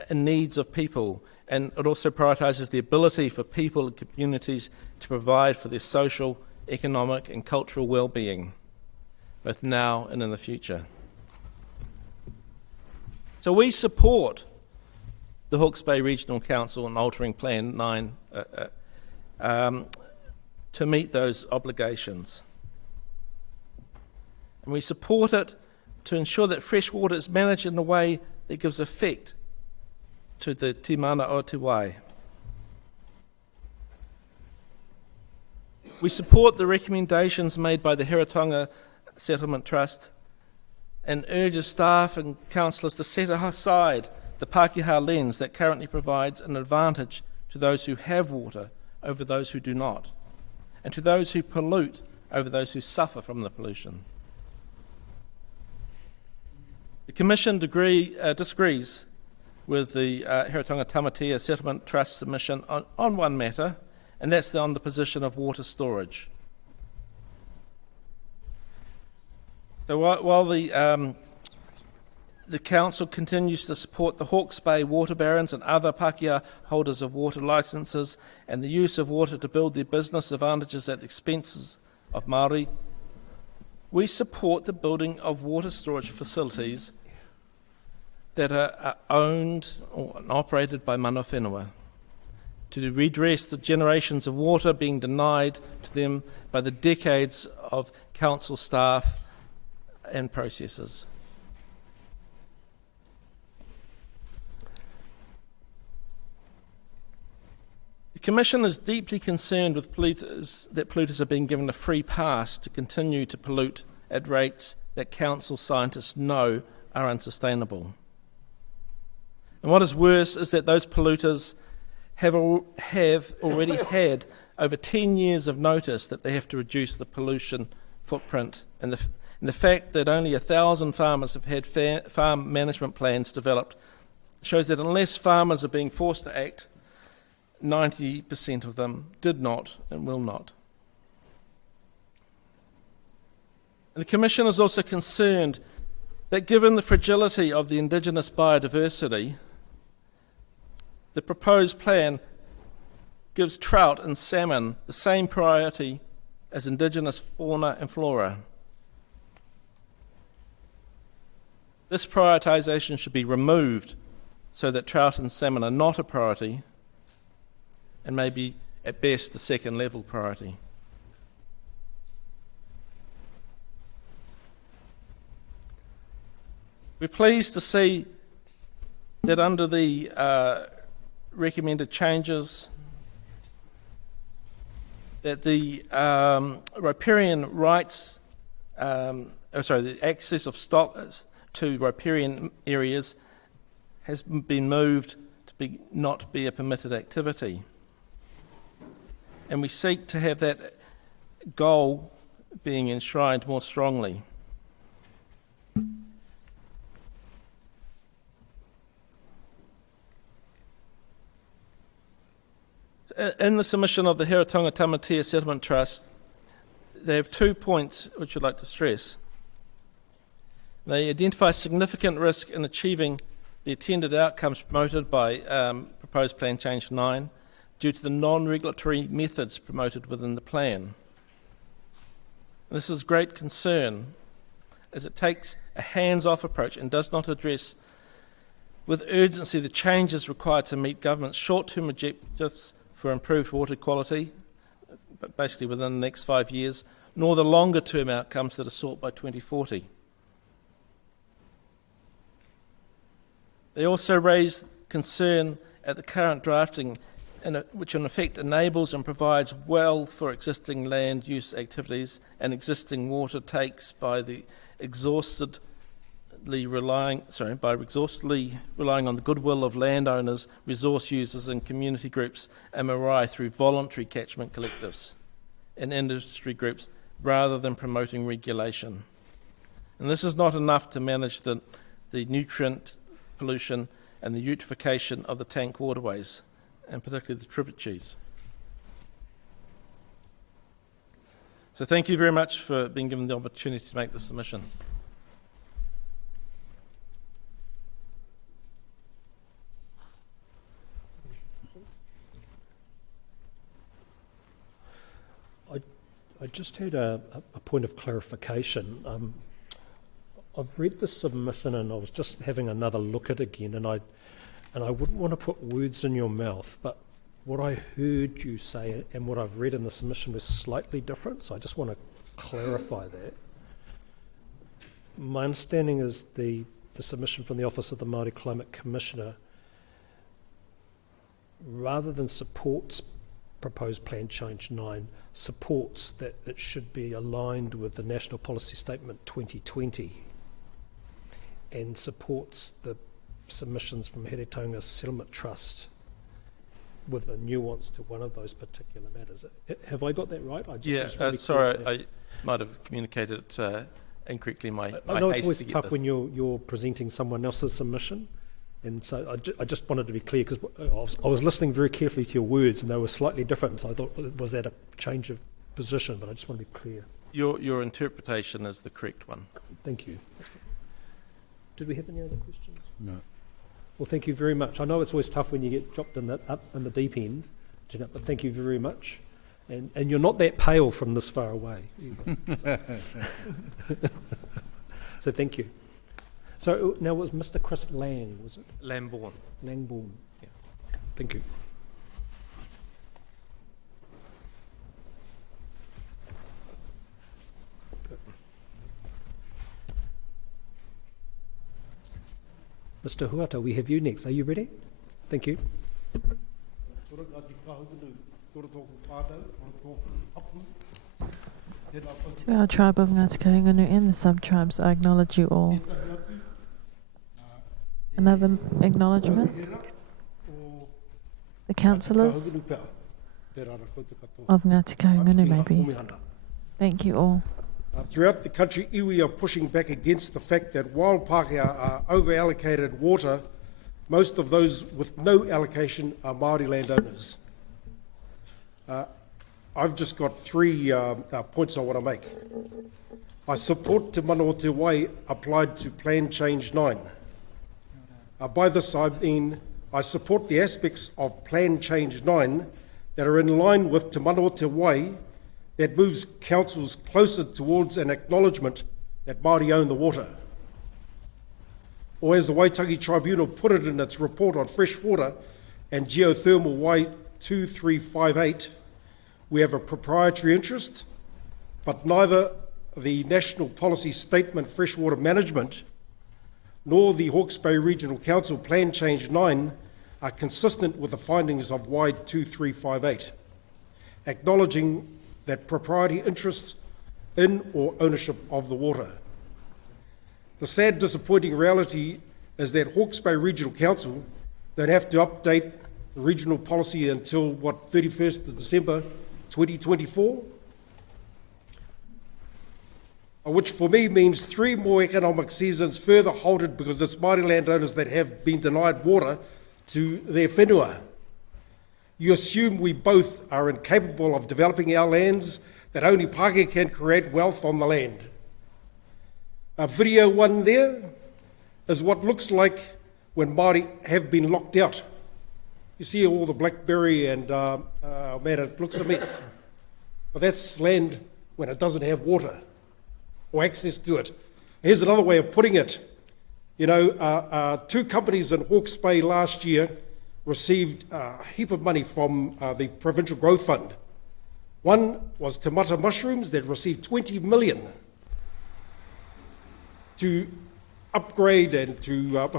and needs of people, and it also prioritises the ability for people and communities to provide for their social, economic and cultural well-being, both now and in the future. So we support the Hawke's Bay Regional Council in altering Plan 9 to meet those obligations. And we support it to ensure that freshwater is managed in a way that gives effect to the Te Mana o Te Wai. We support the recommendations made by the Heretaunga Settlement Trust and urges staff and councillors to set aside the Pākehā lens that currently provides an advantage to those who have water over those who do not, and to those who pollute over those who suffer from the pollution. The Commission disagrees with the Heretaunga Tamatea Settlement Trust submission on one matter, and that's on the position of water storage. So while the Council continues to support the Hawke's Bay water barons and other Pākehā holders of water licences and the use of water to build their business advantages at the expenses of Māori, we support the building of water storage facilities that are owned or operated by mana whenua to redress the generations of water being denied to them by the decades of council staff and processes. The Commission is deeply concerned with that polluters are being given a free pass to continue to pollute at rates that council scientists know are unsustainable. And what is worse is that those polluters have already had over 10 years of notice that they have to reduce the pollution footprint, and the fact that only 1,000 farmers have had farm management plans developed shows that unless farmers are being forced to act, 90% of them did not and will not. And the Commission is also concerned that given the fragility of the indigenous biodiversity, the proposed plan gives trout and salmon the same priority as indigenous fauna and flora. This prioritisation should be removed so that trout and salmon are not a priority and maybe at best a second level priority. We're pleased to see that under the recommended changes that the riparian rights, the access of stock to riparian areas has been moved to not be a permitted activity. And we seek to have that goal being enshrined more strongly. In the submission of the Heretaunga Tamatea Settlement Trust, they have 2 points which I'd like to stress. They identify significant risk in achieving the intended outcomes promoted by proposed Plan Change 9 due to the non-regulatory methods promoted within the plan. And this is great concern as it takes a hands-off approach and does not address with urgency the changes required to meet government's short-term objectives for improved water quality, but basically within the next 5 years, nor the longer-term outcomes that are sought by 2040. They also raise concern at the current drafting, which in effect enables and provides well for existing land use activities and existing water takes by exhaustively relying on the goodwill of landowners, resource users and community groups and marae through voluntary catchment collectives. and industry groups rather than promoting regulation. And this is not enough to manage the nutrient pollution and the eutrophication of the tank waterways, and particularly the tributaries. So thank you very much for being given the opportunity to make this submission. I just had a point of clarification. I've read the submission and I was just having another look at it again, and I wouldn't want to put words in your mouth, but what I heard you say and what I've read in the submission was slightly different, so I just want to clarify that. My understanding is the submission from the Office of the Māori Climate Commissioner, rather than supports proposed Plan Change 9, supports that it should be aligned with the National Policy Statement 2020 and supports the submissions from Heretaunga Settlement Trust with a nuance to one of those particular matters. Have I got that right? Sorry, I might have communicated it incorrectly. I know it's always tough when you're presenting someone else's submission, and so I just wanted to be clear, because I was listening very carefully to your words and they were slightly different, so I thought, was that a change of position? But I just want to be clear. Your interpretation is the correct one. Thank you. Did we have any other questions? No. Well, thank you very much. I know it's always tough when you get dropped up in the deep end, but thank you very much. And you're not that pale from this far away either. So thank you. So now it was Mr. Chris Lang, was it? Lambourne. Langbourne. Yeah. Thank you. Mr. Huata, we have you next. Are you ready? Thank you. To our tribe of Ngāti Kahungunu and the sub-tribes, I acknowledge you all. Another acknowledgement. The councillors of Ngāti Kahungunu, maybe. Thank you all. Throughout the country, iwi are pushing back against the fact that while Pākehā are over-allocated water, most of those with no allocation are Māori landowners. I've just got three points I want to make. I support Te Mana o Te Wai applied to Plan Change 9. By this I mean I support the aspects of Plan Change 9 that are in line with Te Mana o Te Wai, that moves councils closer towards an acknowledgement that Māori own the water. Or as the Waitangi Tribunal put it in its report on freshwater and geothermal Y2358, we have a proprietary interest, but neither the National Policy Statement Freshwater Management nor the Hawke's Bay Regional Council Plan Change 9 are consistent with the findings of Y2358, acknowledging that propriety interests in or ownership of the water. The sad, disappointing reality is that Hawke's Bay Regional Council don't have to update the regional policy until, 31st of December 2024? Which for me means 3 more economic seasons further halted because it's Māori landowners that have been denied water to their whenua. You assume we both are incapable of developing our lands, that only Pākehā can create wealth on the land. Video 1 there is what looks like when Māori have been locked out. You see all the blackberry and, man, it looks a mess. But that's land when it doesn't have water or access to it. Here's another way of putting it. You know, 2 companies in Hawke's Bay last year received a heap of money from the Provincial Growth Fund. One was Te Mata Mushrooms that received 20 million to upgrade and to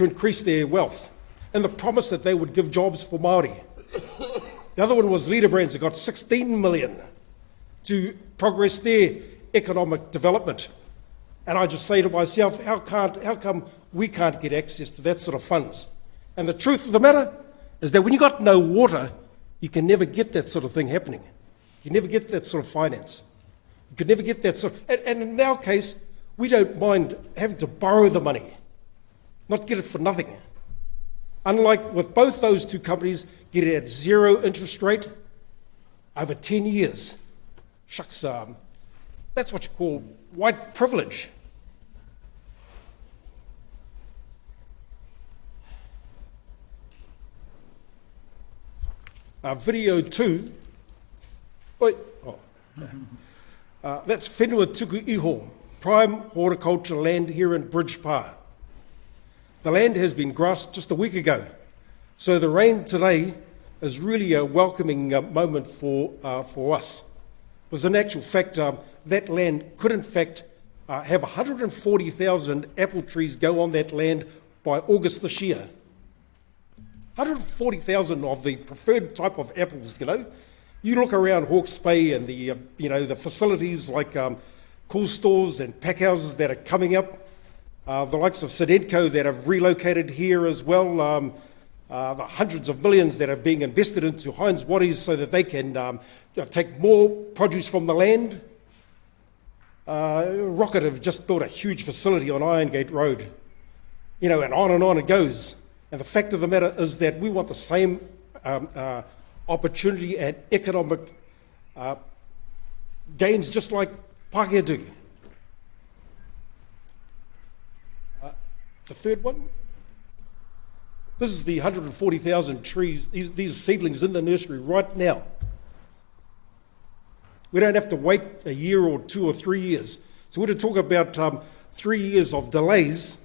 increase their wealth, and the promise that they would give jobs for Māori. The other one was Leader Brands that got 16 million to progress their economic development. And I just say to myself, how come we can't get access to that sort of funds? And the truth of the matter is that when you got no water, you can never get that sort of thing happening. You never get that sort of finance. You could never get that sort of, and in our case, we don't mind having to borrow the money, not get it for nothing. Unlike with both those two companies, get it at 0 interest rate over 10 years. Shucks, that's what you call white privilege. Video 2, that's Whenua Tuku Iho, prime horticulture land here in Bridge Pa. The land has been grassed just a week ago, so the rain today is really a welcoming moment for us. Because in actual fact, that land could in fact have 140,000 apple trees go on that land by August this year. 140,000 of the preferred type of apples, you know. You look around Hawke's Bay and the, the facilities like cool stores and pack houses that are coming up, the likes of Sedenco that have relocated here as well, the hundreds of millions that are being invested into Heinz Waddies so that they can take more produce from the land. Rocket have just built a huge facility on Irongate Road, and on it goes. And the fact of the matter is that we want the same opportunity and economic gains just like Pākehā do. The third one, this is the 140,000 trees, these seedlings in the nursery right now. We don't have to wait a year or 2 or 3 years. So we're to talk about 3 years of delays,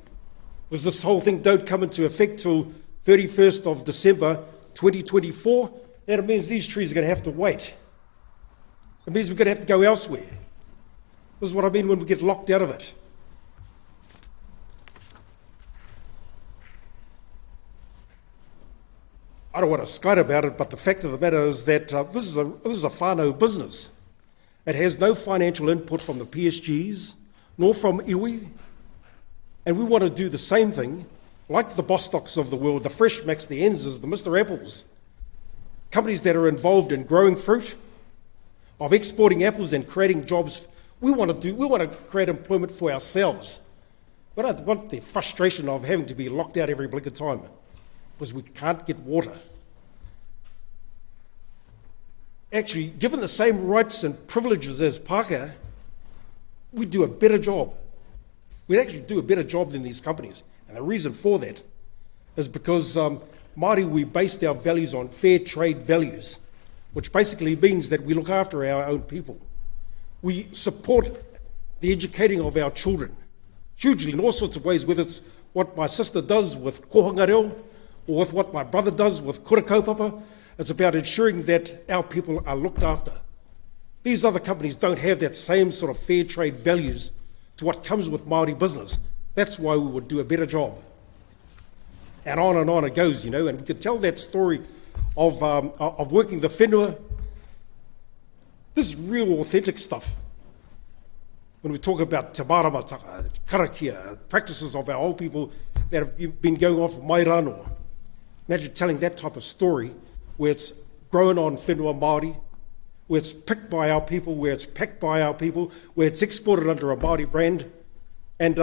because this whole thing don't come into effect till 31st of December 2024, and it means these trees are going to have to wait. It means we're going to have to go elsewhere. This is what I mean when we get locked out of it. I don't want to skite about it, but the fact of the matter is that this is a whānau business. It has no financial input from the PSGs, nor from iwi, and we want to do the same thing, like the Bostocks of the world, the Fresh Max, the Enzas, the Mr. Apples, companies that are involved in growing fruit, of exporting apples and creating jobs. We want to create employment for ourselves. We don't want the frustration of having to be locked out every blink of time because we can't get water. Actually, given the same rights and privileges as Pākehā, we'd do a better job. We'd actually do a better job than these companies. And the reason for that is because Māori, we based our values on fair trade values, which basically means that we look after our own people. We support the educating of our children, hugely in all sorts of ways, whether it's what my sister does with kohanga reo, or with what my brother does with kura kaupapa. It's about ensuring that our people are looked after. These other companies don't have that same sort of fair trade values to what comes with Māori business. That's why we would do a better job. And on it goes, and we could tell that story of working the whenua. This is real authentic stuff. When we talk about te maramataka, karakia, practices of our old people that have been going on for mai rano. Imagine telling that type of story where it's grown on whenua Māori, where it's picked by our people, where it's packed by our people, where it's exported under a Māori brand, and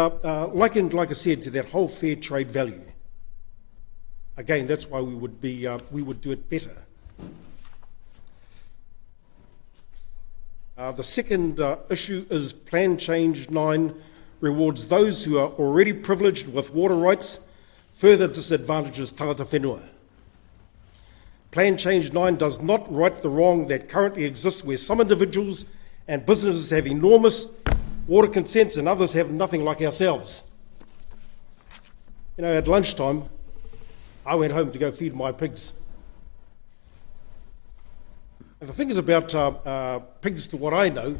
like I said, to that whole fair trade value. Again, that's why we would do it better. The second issue is Plan Change 9 rewards those who are already privileged with water rights, further disadvantages tangata whenua. Plan Change 9 does not right the wrong that currently exists where some individuals and businesses have enormous water consents and others have nothing, like ourselves. At lunchtime, I went home to go feed my pigs. And the thing is about pigs, to what I know,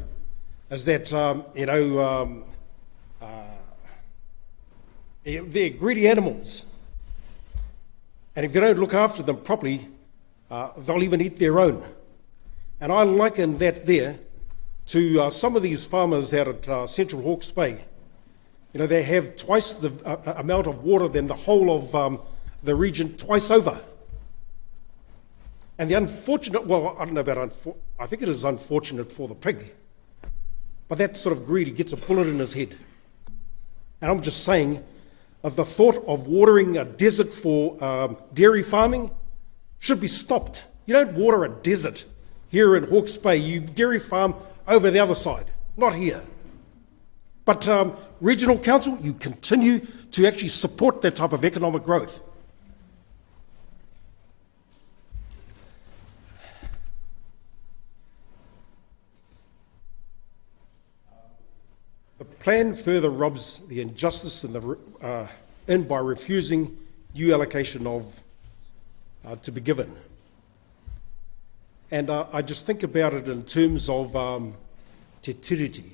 is that, they're greedy animals. And if you don't look after them properly, they'll even eat their own. And I liken that there to some of these farmers out at Central Hawke's Bay. They have twice the amount of water than the whole of the region twice over. And the unfortunate, well, I don't know about I think it is unfortunate for the pig, but that sort of greed, he gets a bullet in his head. And I'm just saying, the thought of watering a desert for dairy farming should be stopped. You don't water a desert here in Hawke's Bay. You dairy farm over the other side, not here. But regional council, you continue to actually support that type of economic growth. The plan further robs the injustice in by refusing new allocation of to be given. And I just think about it in terms of te tiriti.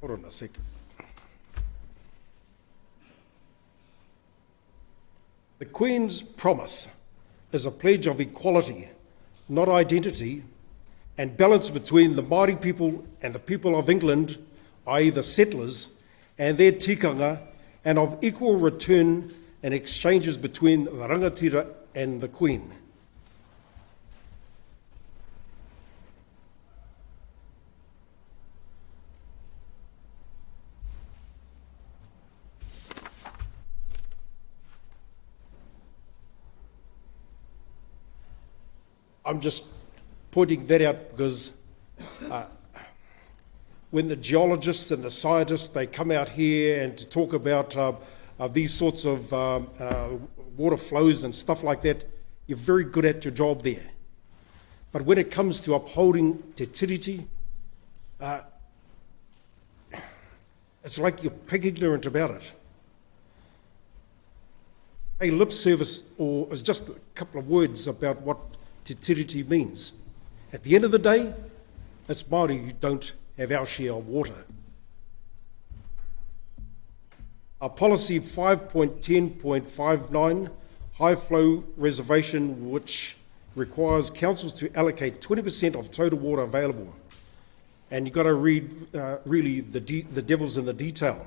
Hold on a second. The Queen's promise is a pledge of equality, not identity, and balance between the Māori people and the people of England, i.e. the settlers, and their tikanga, and of equal return and exchanges between the rangatira and the Queen. I'm just pointing that out because when the geologists and the scientists, they come out here and to talk about these sorts of water flows and stuff like that, you're very good at your job there. But when it comes to upholding te tiriti, it's like you're pig ignorant about it. A lip service or is just a couple of words about what te tiriti means. At the end of the day, it's Māori who don't have our share of water. Our policy 5.10.59, high flow reservation, which requires councils to allocate 20% of total water available. And you've got to read really the devil's in the detail.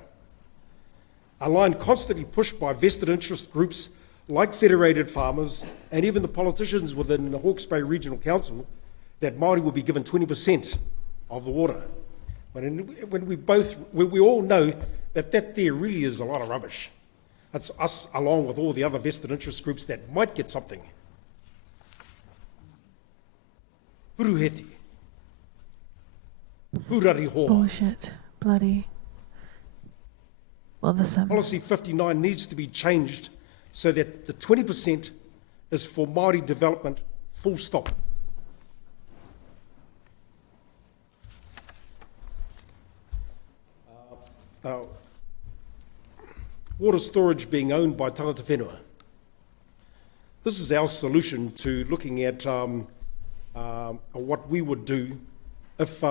A line constantly pushed by vested interest groups like Federated Farmers and even the politicians within the Hawke's Bay Regional Council that Māori will be given 20% of the water. When we all know that there really is a lot of rubbish. It's us along with all the other vested interest groups that might get something. Puruheti. Purari hoa. Bullshit. Bloody. Well, the same. Policy 59 needs to be changed so that the 20% is for Māori development, full stop. Water storage being owned by tangata whenua. This is our solution to looking at what we would do if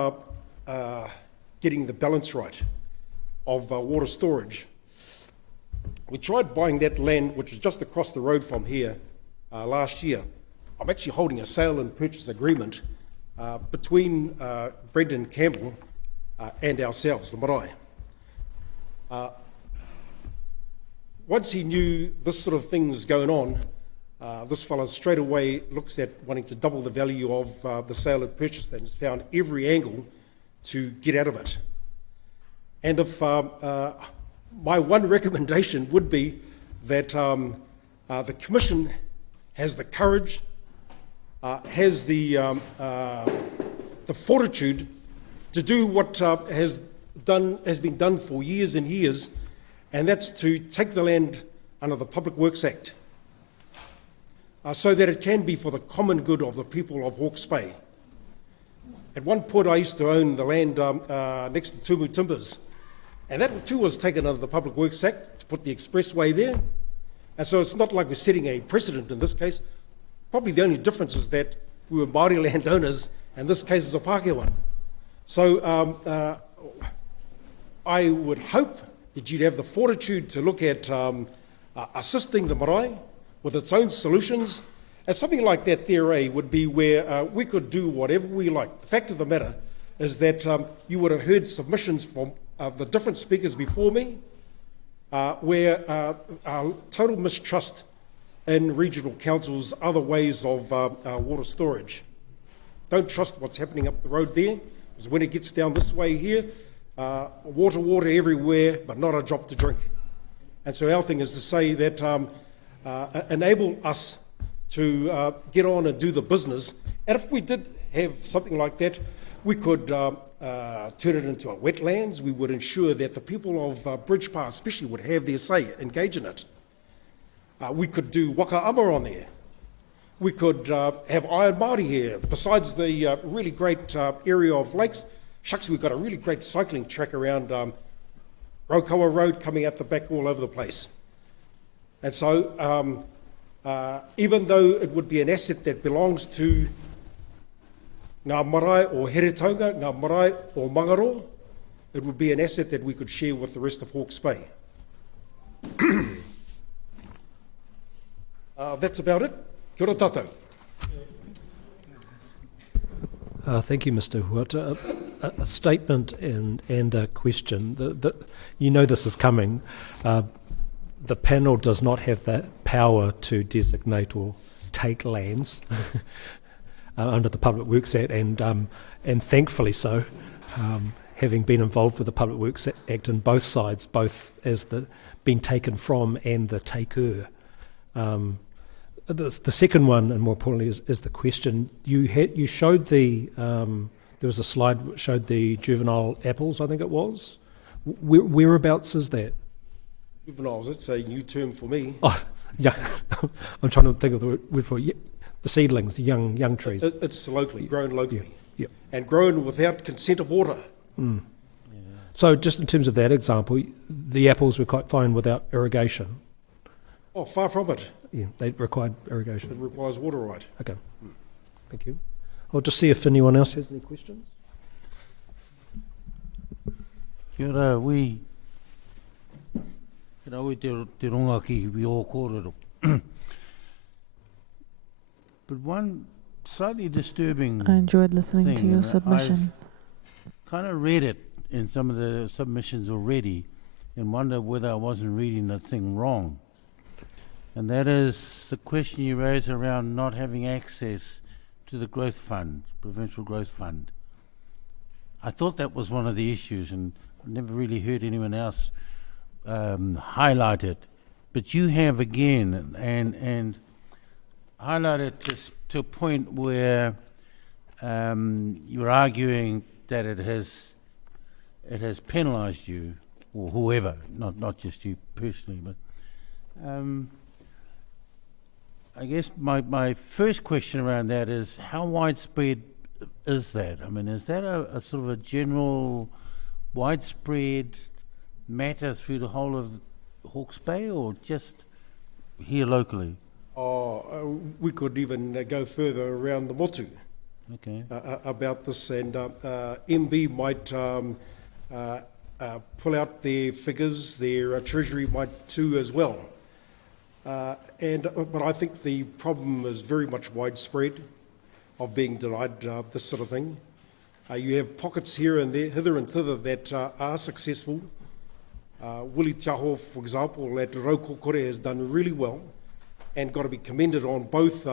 getting the balance right of water storage. We tried buying that land, which is just across the road from here, last year. I'm actually holding a sale and purchase agreement between Brendan Campbell and ourselves, the marae. Once he knew this sort of thing was going on, this fellow straight away looks at wanting to double the value of the sale and purchase and has found every angle to get out of it. And if my one recommendation would be that the Commission has the courage, has the fortitude to do what has been done for years and years, and that's to take the land under the Public Works Act so that it can be for the common good of the people of Hawke's Bay. At one point I used to own the land next to Tumu Timbers, and that too was taken under the Public Works Act to put the expressway there. And so it's not like we're setting a precedent in this case. Probably the only difference is that we were Māori landowners, and this case is a Pākehā one. So I would hope that you'd have the fortitude to look at assisting the marae with its own solutions. And something like that there would be where we could do whatever we like. The fact of the matter is that you would have heard submissions from the different speakers before me where total mistrust in regional councils other ways of water storage. Don't trust what's happening up the road there, because when it gets down this way here, water everywhere, but not a drop to drink. And so our thing is to say that enable us to get on and do the business. And if we did have something like that, we could turn it into a wetlands. We would ensure that the people of Bridge Park especially would have their say, engage in it. We could do waka ama on there. We could have Iron Māori here. Besides the really great area of lakes, shucks, we've got a really great cycling track around Raukawa Road coming out the back all over the place. And so even though it would be an asset that belongs to Ngā Marae or Heretaunga, Ngā Marae or Mangaro, it would be an asset that we could share with the rest of Hawke's Bay. That's about it. Kia ora tātou. Thank you, Mr. Huata. A statement and a question. You know this is coming. The panel does not have that power to designate or take lands under the Public Works Act, and thankfully so, having been involved with the Public Works Act on both sides, both as the being taken from and the taker. The second one, and more importantly, is the question. You showed the there was a slide that showed the juvenile apples, I think it was. Whereabouts is that? Juveniles, it's a new term for me. Oh, yeah. I'm trying to think of the word for it. The seedlings, the young trees. It's locally, grown locally. Yeah. And grown without consent of water. Mm. Yeah. So just in terms of that example, the apples were quite fine without irrigation. Oh, far from it. Yeah, they required irrigation. It requires water right. Okay. Thank you. I'll just see if anyone else has any questions. Kia ora, te ronga ki we all kōrero. But one slightly disturbing I enjoyed listening to thing, your and submission. I've kind of read it in some of the submissions already and wonder whether I wasn't reading the thing wrong. And that is the question you raised around not having access to the growth fund, provincial growth fund. I thought that was one of the issues, and I never really heard anyone else highlight it. But you have again, and highlighted to a point where you're arguing that it has penalised you, or whoever, not just you personally, but I guess my first question around that is, how widespread is that? I mean, is that a sort of a general widespread matter through the whole of Hawke's Bay, or just here locally? We could even go further around the motu. Okay. About this, and MB might pull out their figures, their treasury might too as well. But I think the problem is very much widespread of being denied this sort of thing. You have pockets here and there, hither and thither, that are successful. Willie Taho, for example, at Raukokore has done really well and got to be commended on both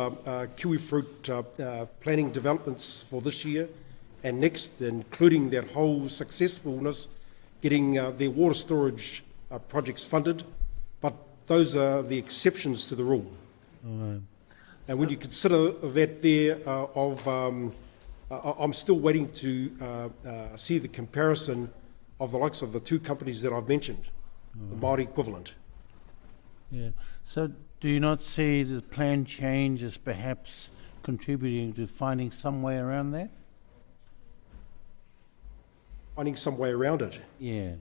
kiwi fruit planning developments for this year and next, including that whole successfulness, getting their water storage projects funded. But those are the exceptions to the rule. Right. And when you consider that there I'm still waiting to see the comparison of the likes of the two companies that I've mentioned, the Māori equivalent. Yeah. So do you not see the plan change as perhaps contributing to finding some way around that? Finding some way around it. Yeah.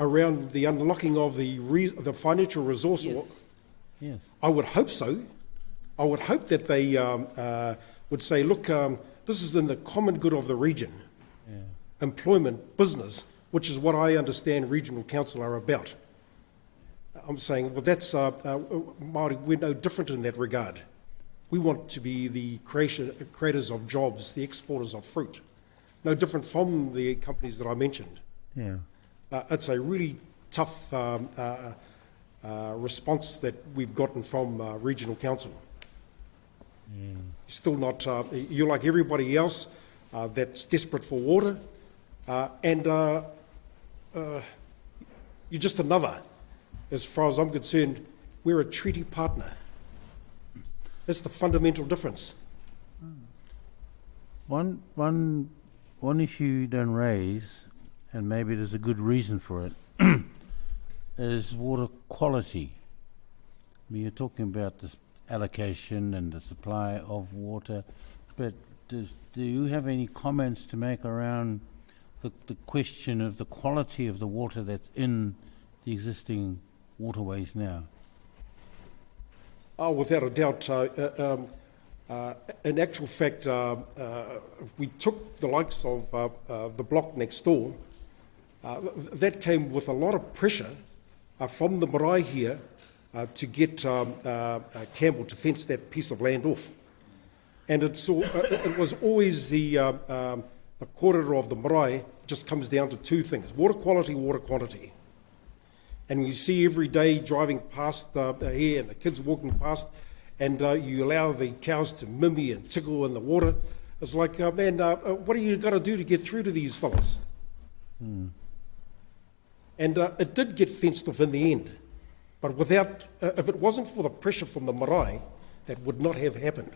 Around the unlocking of the financial resource. Yes. Yes. I would hope so. I would hope that they would say, look, this is in the common good of the region. Yeah. Employment, business, which is what I understand regional council are about. I'm saying, well, that's Māori, we're no different in that regard. We want to be the creators of jobs, the exporters of fruit. No different from the companies that I mentioned. Yeah. It's a really tough response that we've gotten from regional council. Still not, you're like everybody else that's desperate for water, and you're just another. As far as I'm concerned, we're a treaty partner. That's the fundamental difference. One issue you don't raise, and maybe there's a good reason for it, is water quality. I mean, you're talking about this allocation and the supply of water, but do you have any comments to make around the question of the quality of the water that's in the existing waterways now? Oh, without a doubt. In actual fact, if we took the likes of the block next door, that came with a lot of pressure from the marae here to get Campbell to fence that piece of land off. And it was always the kōrero of the marae just comes down to two things: water quality, water quantity. And we see every day driving past here and the kids walking past, and you allow the cows to mimmy and tickle in the water. It's like, man, what are you got to do to get through to these fellas? And it did get fenced off in the end. But without, if it wasn't for the pressure from the marae, that would not have happened.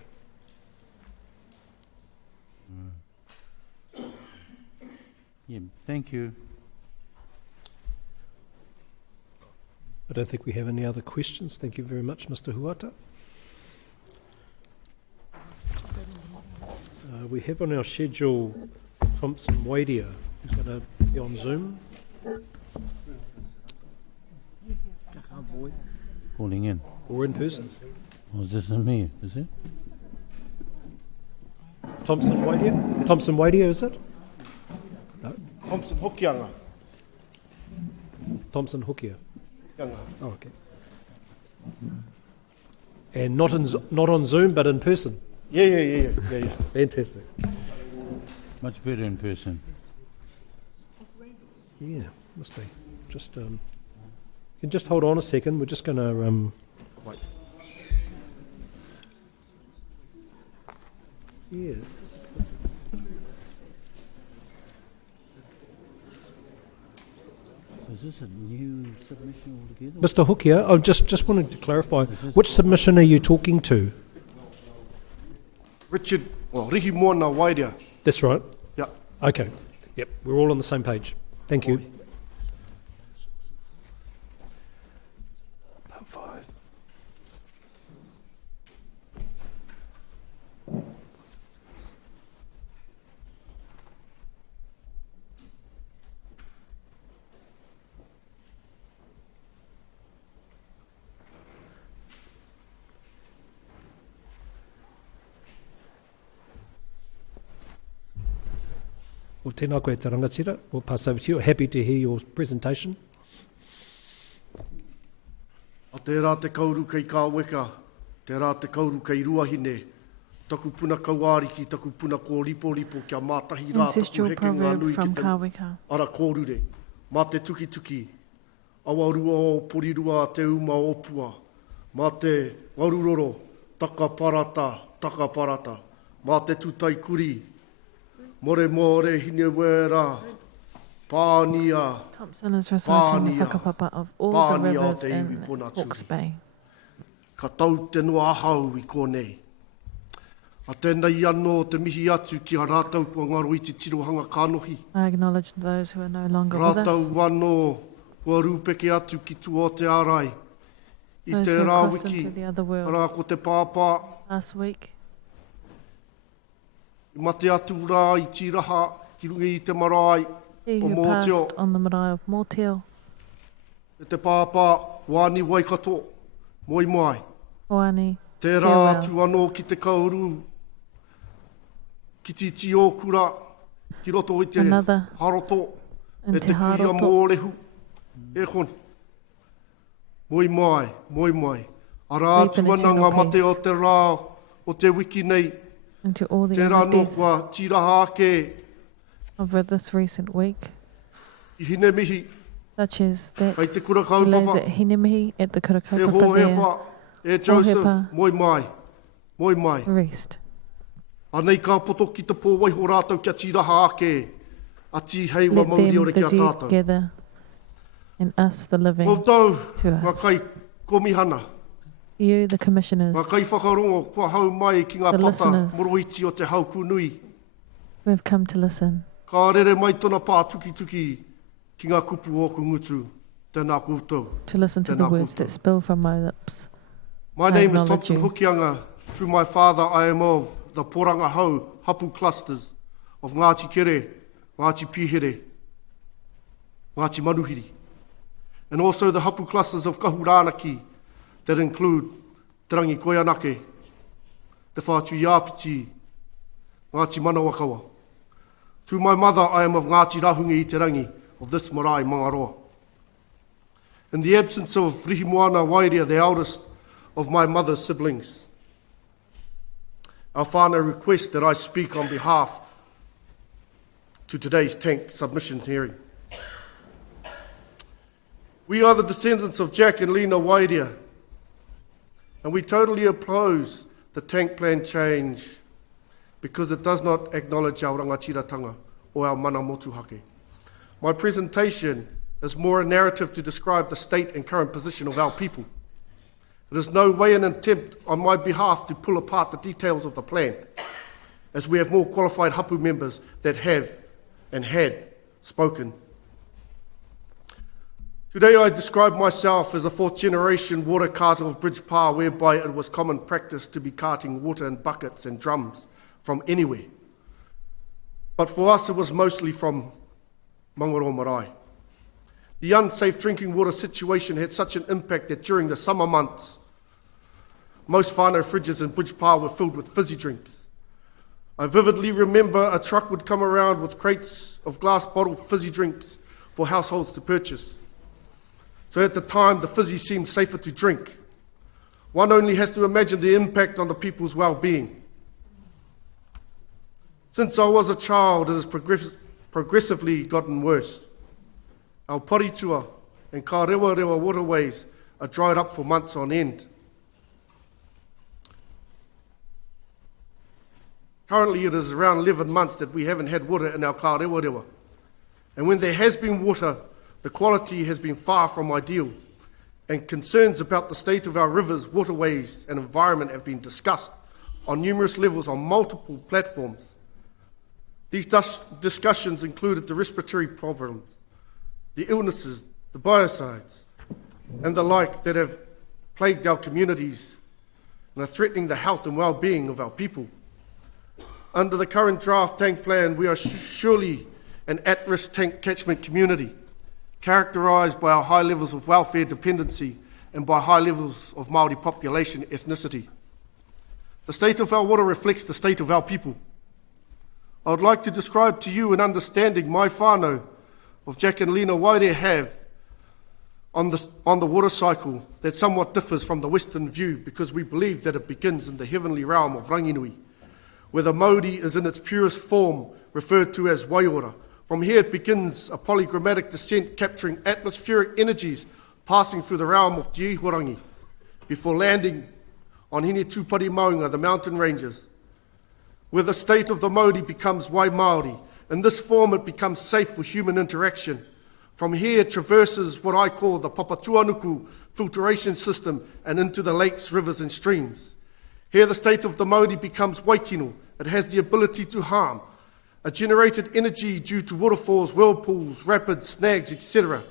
Yeah, thank you. I don't think we have any other questions. Thank you very much, Mr. Huata. We have on our schedule Thompson Waidia, who's going to be on Zoom. Calling in. Or in person. Was this in me, is it? Thompson Waidia? Thompson Waidia, is it? No. Thompson Hokianga. Thompson Hukia. Yanga. Oh, okay. And not on Zoom, but in person. Yeah. Fantastic. Much better in person. Yeah, must be. Just you can just hold on a second. We're just going to Wait. Yeah. So is this a new submission altogether? Mr. Hukia, I just wanted to clarify, which submission are you talking to? Richard, Rihi Moana Waidia. That's right. Yeah. Okay. Yep, we're all on the same page. Thank you. About 5. Well, tēnā koe te rangatira. We'll pass over to you. Happy to hear your presentation. A te rā te kauru kei kā weka, te rā te kauru kei ruahine, taku puna kauāriki, taku puna ko ripo kia mātahi rā taku Ancestral heke ngā proverb nui ki from te Kāweka. ara kōrure. Mā te tuki tuki, awarua o porirua te uma opua, mā te waruroro, taka parata, mā te tutai kuri, more hine wera, pānia, Thompson is reciting the Pānia. whakapapa of all the Pānia rivers te iwi in puna Hawke's tūri. Bay. Ka tau te noa ahau I kōnei. A tēnei anō te mihi atu ki a rātau kua ngaro I te tirohanga kānohi. I acknowledge those who are no longer with us, Rātau anō kua rūpeke atu ki tu o te ārai. I those te who have crossed rāwiki, into the other world. rā ko te pāpā, Last week, I mate atu rā I tiraha, ki rungi I te marae, he o who Mōtio. passed on the marae of Mōtio, E te pāpā, wāni waikato, moi mai. Oani, Te rā Farewell. atu anō ki te kauru, ki te tiokura, ki roto I te Another haroto, in e te Te kuia Haroto. mōrehu, e hon. Moi mai. A rā Deep in tuana ngā eternal mate o peace. te rā, o te wiki nei, into all the te rā other no deaths kua tiraha ake, over this recent week. I hine mihi, such as that Kei te kura he lays kaupapa, at Hinemihi at the e Kurakaupapa hohepa, e Joseph, Hohepa. moi mai. there, rest. Anei ka poto ki te pō waiho rātou kia tiraha ake, a ti heiwa Let mauri them, ore the kia dead, tātou. gather, and us, the living, Mau tau, to ngā us. kai komihana, To you, the commissioners, ngā kai whakarongo, kua hau mai ki ngā The pata listeners. moroiti o te hauku nui. who have come to listen, Ka rere mai tona pā tuki ki ngā kupu o ku ngutu, tēnā koutou. to listen to the Tēnā words koutou. that spill from my lips. My I name is acknowledge Thompson you. Hukianga. Through my father, I am of the Poranga Hau Hapu clusters of Ngāti Kere, Ngāti Pihere, Ngāti Manuhiri, and also the Hapu clusters of Kahuranaki that include Te Rangi Koianake, Te Whātu Iapiti, Ngāti Manawakawa. Through my mother, I am of Ngāti Rahungi i Te Rangi of this marae Mangaroa. In the absence of Rihimoana Wairia, the eldest of my mother's siblings, our whānau requests that I speak on behalf to today's tank submissions hearing. We are the descendants of Jack and Lena Wairia, and we totally oppose the tank plan change because it does not acknowledge our rangatiratanga or our mana motuhake. My presentation is more a narrative to describe the state and current position of our people. It is no way an attempt on my behalf to pull apart the details of the plan, as we have more qualified hapu members that have and had spoken. Today I describe myself as a fourth generation water carter of Bridge Pa, whereby it was common practice to be carting water in buckets and drums from anywhere. But for us it was mostly from Mangaro Marae. The unsafe drinking water situation had such an impact that during the summer months, most whānau fridges in Bridge Pa were filled with fizzy drinks. I vividly remember a truck would come around with crates of glass bottled fizzy drinks for households to purchase. So at the time, the fizzy seemed safer to drink. One only has to imagine the impact on the people's well-being. Since I was a child, it has progressively gotten worse. Our Paritua and Ka Rewa Rewa waterways are dried up for months on end. Currently, it is around 11 months that we haven't had water in our Ka Rewa Rewa. And when there has been water, the quality has been far from ideal, and concerns about the state of our rivers, waterways, and environment have been discussed on numerous levels on multiple platforms. These discussions included the respiratory problems, the illnesses, the biocides, and the like that have plagued our communities and are threatening the health and well-being of our people. Under the current draft tank plan, we are surely an at-risk tank catchment community, characterised by our high levels of welfare dependency and by high levels of Māori population ethnicity. The state of our water reflects the state of our people. I would like to describe to you an understanding my whānau of Jack and Lena Wairia have on the water cycle that somewhat differs from the Western view, because we believe that it begins in the heavenly realm of Ranginui, where the Māori is in its purest form, referred to as Waiora. From here it begins a polygrammatic descent capturing atmospheric energies passing through the realm of Te Ihuarangi before landing on Hine Tūpari Maunga, the mountain ranges, where the state of the Māori becomes Wai Māori. In this form it becomes safe for human interaction. From here it traverses what I call the Papatuanuku filtration system and into the lakes, rivers and streams. Here the state of the Māori becomes Waikino. It has the ability to harm, a generated energy due to waterfalls, whirlpools, rapids, snags, etc.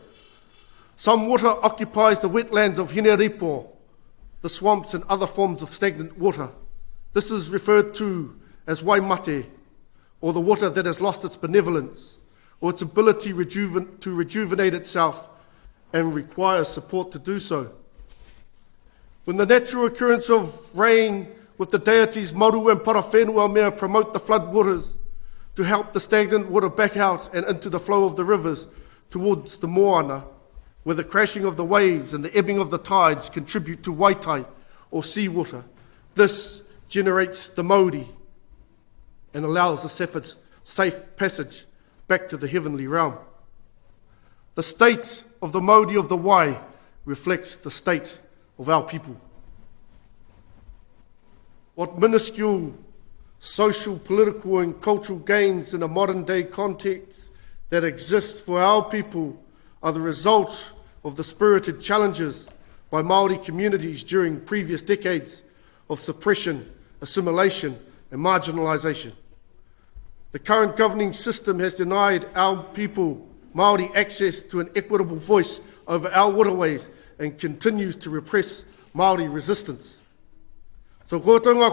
Some water occupies the wetlands of Hineripo, the swamps and other forms of stagnant water. This is referred to as waimate, or the water that has lost its benevolence, or its ability to rejuvenate itself and requires support to do so. When the natural occurrence of rain with the deities Maru and Parawhenua mea promote the flood waters to help the stagnant water back out and into the flow of the rivers towards the moana, where the crashing of the waves and the ebbing of the tides contribute to waitai, or seawater. This generates the mauri and allows the safe passage back to the heavenly realm. The state of the Māori of the Wai reflects the state of our people. What minuscule social, political and cultural gains in a modern day context that exists for our people are the result of the spirited challenges by Māori communities during previous decades of suppression, assimilation and marginalisation. The current governing system has denied our people Māori access to an equitable voice over our waterways and continues to repress Māori resistance. So ko taunga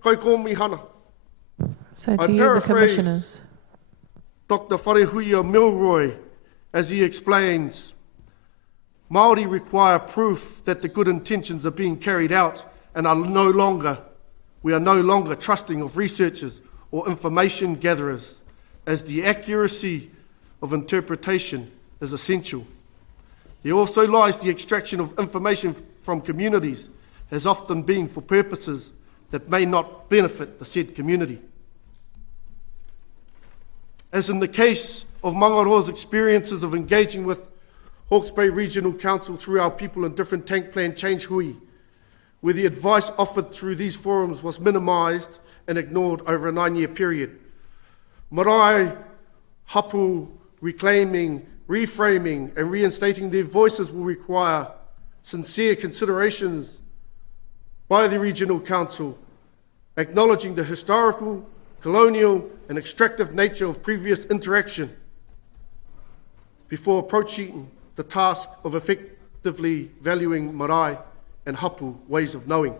kai ko mihana. So I to you, the paraphrase commissioners. Dr. Wharehuia Milroy as he explains, Māori require proof that the good intentions are being carried out and we are no longer trusting of researchers or information gatherers, as the accuracy of interpretation is essential. There also lies the extraction of information from communities has often been for purposes that may not benefit the said community. As in the case of Mangaroa's experiences of engaging with Hawke's Bay Regional Council through our people in different tank plan change hui, where the advice offered through these forums was minimised and ignored over a 9-year period. Marae, hapu, reclaiming, reframing and reinstating their voices will require sincere considerations by the Regional Council, acknowledging the historical, colonial and extractive nature of previous interaction before approaching the task of effectively valuing marae and hapu ways of knowing.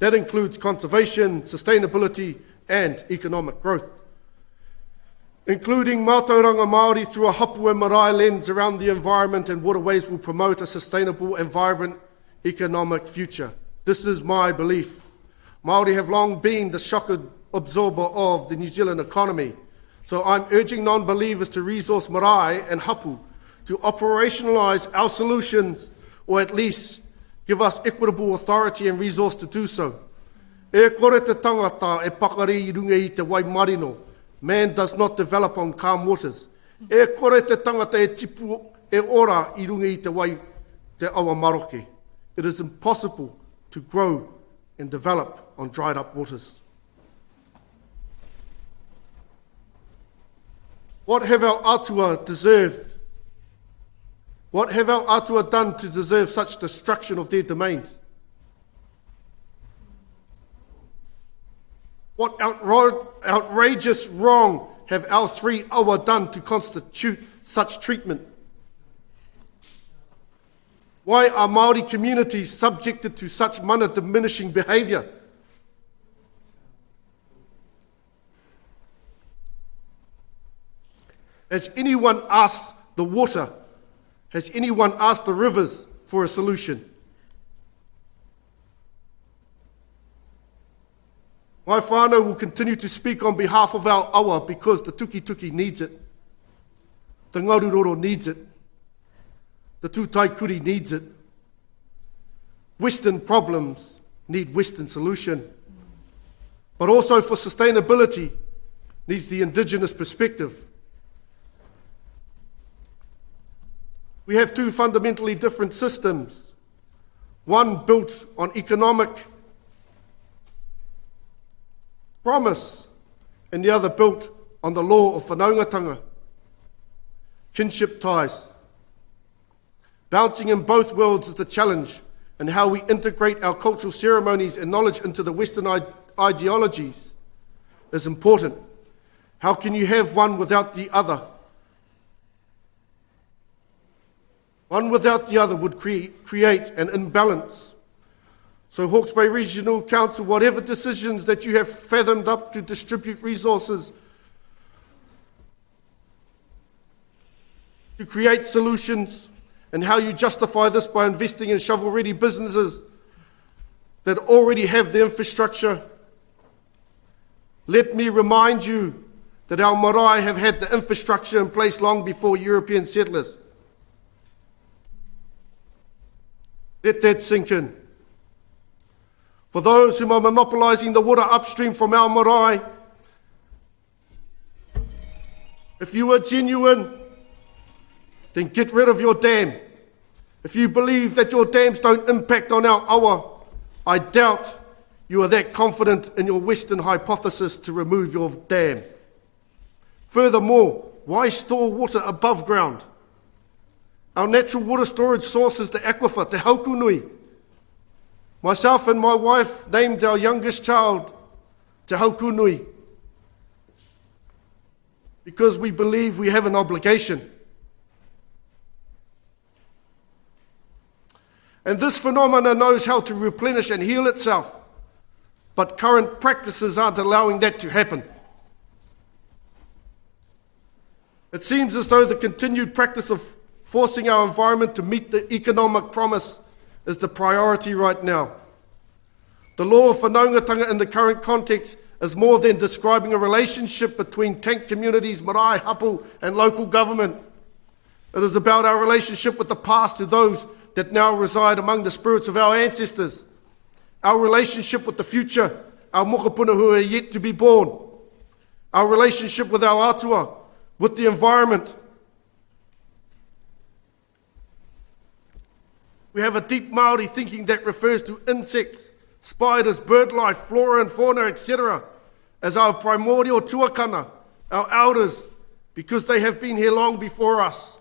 That includes conservation, sustainability and economic growth. Including Mātauranga Māori through a hapu and marae lens around the environment and waterways will promote a sustainable and vibrant economic future. This is my belief. Māori have long been the shock absorber of the New Zealand economy, so I'm urging non-believers to resource marae and hapu to operationalise our solutions, or at least give us equitable authority and resource to do so. E kore te tangata e pakari I runga I te wai marino. Man does not develop on calm waters. E kore te tangata e tipu e ora I runga I te wai te awa maroke. It is impossible to grow and develop on dried up waters. What have our atua deserved? What have our atua done to deserve such destruction of their domains? What outrageous wrong have our three awa done to constitute such treatment? Why are Māori communities subjected to such mana diminishing behaviour? Has anyone asked the water? Has anyone asked the rivers for a solution? My whānau will continue to speak on behalf of our awa because the tuki needs it. The Ngaruroro needs it. The Tūtaikuri needs it. Western problems need Western solution. But also for sustainability needs the Indigenous perspective. We have two fundamentally different systems, one built on economic promise and the other built on the law of whanaungatanga, kinship ties. Bouncing in both worlds is the challenge, and how we integrate our cultural ceremonies and knowledge into the Western ideologies is important. How can you have one without the other? One without the other would create an imbalance. So Hawke's Bay Regional Council, whatever decisions that you have fathomed up to distribute resources, to create solutions, and how you justify this by investing in shovel-ready businesses that already have the infrastructure. Let me remind you that our marae have had the infrastructure in place long before European settlers. Let that sink in. For those who are monopolising the water upstream from our marae, if you are genuine then get rid of your dam. If you believe that your dams don't impact on our awa, I doubt you are that confident in your Western hypothesis to remove your dam. Furthermore, why store water above ground? Our natural water storage source is the aquifer, Te Haukunui. Myself and my wife named our youngest child Te Haukunui because we believe we have an obligation. And this phenomena knows how to replenish and heal itself, but current practices aren't allowing that to happen. It seems as though the continued practice of forcing our environment to meet the economic promise is the priority right now. The law of whanaungatanga in the current context is more than describing a relationship between tank communities, marae, hapu, and local government. It is about our relationship with the past to those that now reside among the spirits of our ancestors. Our relationship with the future, our mokopuna who are yet to be born. Our relationship with our atua, with the environment. We have a deep Māori thinking that refers to insects, spiders, bird life, flora and fauna, etc. as our primordial tuakana, our elders, because they have been here long before us.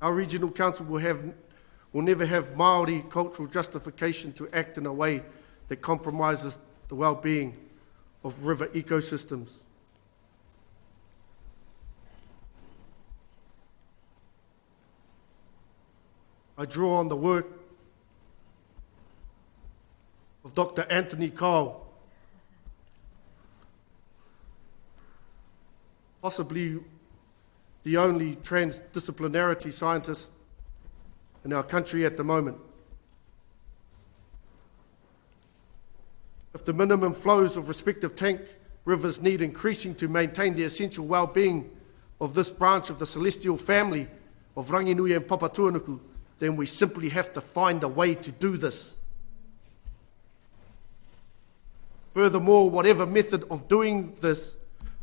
Our regional council will never have Māori cultural justification to act in a way that compromises the well-being of river ecosystems. I draw on the work of Dr. Anthony Cole, possibly the only transdisciplinarity scientist in our country at the moment. If the minimum flows of respective tank rivers need increasing to maintain the essential well-being of this branch of the celestial family of Ranginui and Papatuanuku, then we simply have to find a way to do this. Furthermore, whatever method of doing this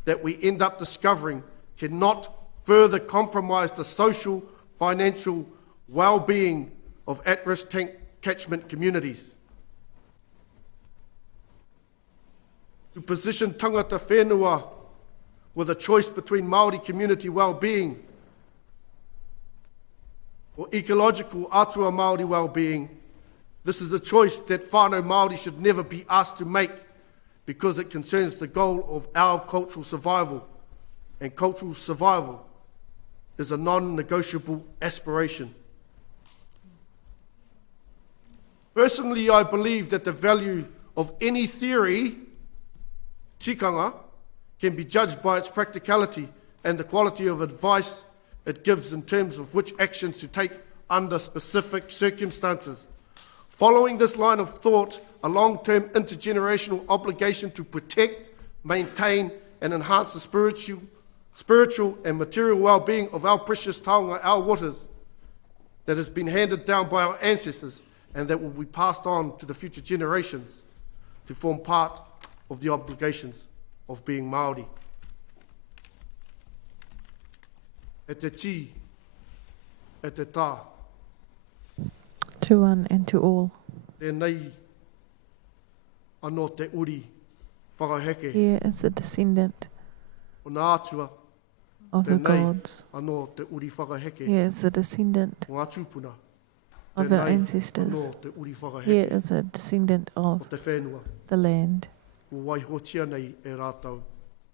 that we end up discovering cannot further compromise the social, financial well-being of at-risk tank catchment communities. To position tangata whenua with a choice between Māori community well-being or ecological atua Māori well-being, this is a choice that whānau Māori should never be asked to make because it concerns the goal of our cultural survival, and cultural survival is a non-negotiable aspiration. Personally, I believe that the value of any theory, tikanga, can be judged by its practicality and the quality of advice it gives in terms of which actions to take under specific circumstances. Following this line of thought, a long-term intergenerational obligation to protect, maintain, and enhance the spiritual and material well-being of our precious taonga, our waters, that has been handed down by our ancestors and that will be passed on to the future generations to form part of the obligations of being Māori. E te ti, e te tā. To one and to all. Tēnei anō te uri whakaheke Here is a descendant o nā atua. of the Tēnei gods. anō te uri whakaheke Here is a descendant o ngā tūpuna. of our Tēnei ancestors. anō te uri whakaheke Here is a descendant o of te whenua. the land, O waihotia nei e rātau.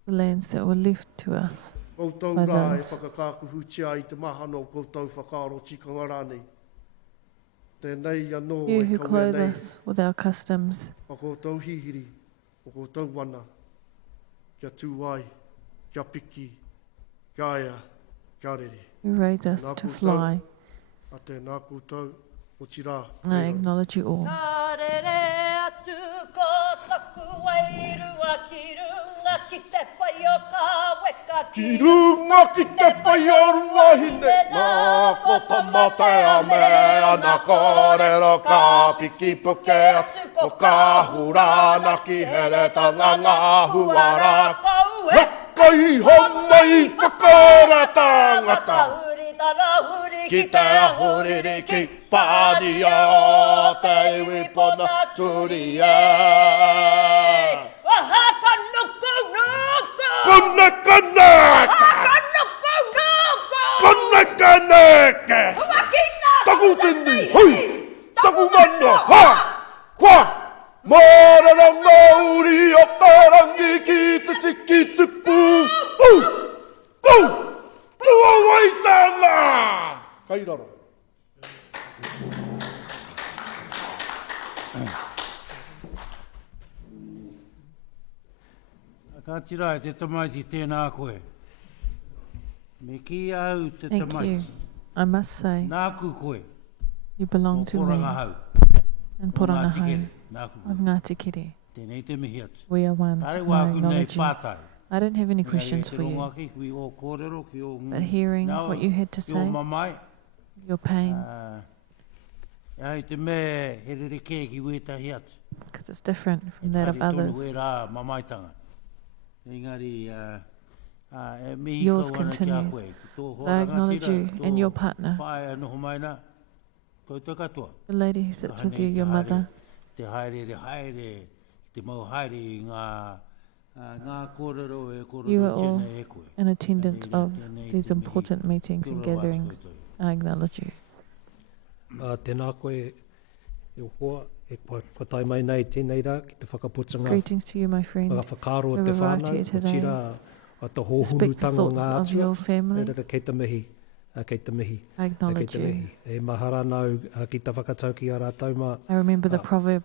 the lands that were left to us. Koutou By rā e those. whakakakuhutia i te mahano koutou whakaaro tikanga rānei. Tēnei anō You e who kaua clothe nei. us with our customs, O koutou hihiri, o koutou wana, kia tūai, kia piki, kia ea, kia rere. you raise us Nā to koutou, fly. A tēnā koutou, o tirā. I acknowledge you all. Ka rere atu ko taku wairua ki runga ki ki te pai o ka weka Ki runga ki te pai o runga hine. Nā ko tamatea mea nā kōrero ka piki puke atu. Ko ka hurana ki here tanga ngā huara. Heka iho mai whakara tangata. Ki te ahuriri ki pāni o te iwi pona turi e. Aha kanuku nuku! Kone kaneke! Kanuku nuku! Kone kaneke! Wakina! Taku tini, hui! Taku mana, ha! Kwa! Mārara ngā uri o te rangi ki te tiki tipu! Pua waitanga! Kai raro. Ka tira e te tamaiti tēnā koe. Me ki au te Thank you. tamaiti. I must say, Nāku koe. you belong O to me poranga hau. and O Ngāti Porangahau Kere. Nāku of koe. Ngāti Kere. Tēnei te mihi atu. We are one. Tare I wāku nei acknowledge you. pātai. I don't have any Engari questions e te for you. rongoa ki, kui o kōrero, ki o But hearing nau, what you had to ki o say, mamai, your pain, ai te me he rereke ki wētahi atu. because it's different from that of Tari tonu others. e rā mamaitanga. Engari, e mihi Yours kau ana ki a continues. koe. Ki tō I horanga acknowledge tira, you ki and tō your partner, whae anoho maina, kau te katoa. the lady who sits with Hanei you, te your haere, mother. Te haere, te mau haere i ngā kōrero e kōrero You are all tēnei e koe. in attendance Tēnei of tēnei these te mihi. important meetings Kia and ora wātu gatherings. koutou. I acknowledge you. Tēnā koe e hoa, e patai mai nei tēnei rā ki te whakaputunga Greetings to you, my friend. whakawhakaro o We've te arrived whānau, here o today. tira a te Respect the hōhunutanga o thoughts ngā of atua. your family. E rara kei te mihi, kei te mihi, I kei acknowledge te you. mihi. E mahara nau ki te whakatau ki a rātou mā, I remember the proverb,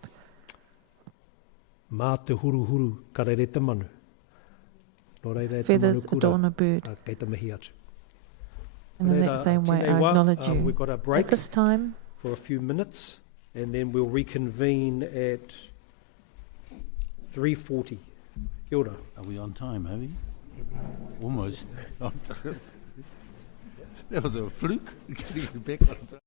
mā te huruhuru ka rere te manu. Nō reira e te manu feathers kura, adorn a bird. kei te mihi atu. And in Reira, that same way, tēnei I wā, acknowledge we've you. got a At break this time, for a few minutes, and then we'll reconvene at 3:40. Kia ora. Are we on time, have we? Almost on time. That was a fluke. Getting back on time.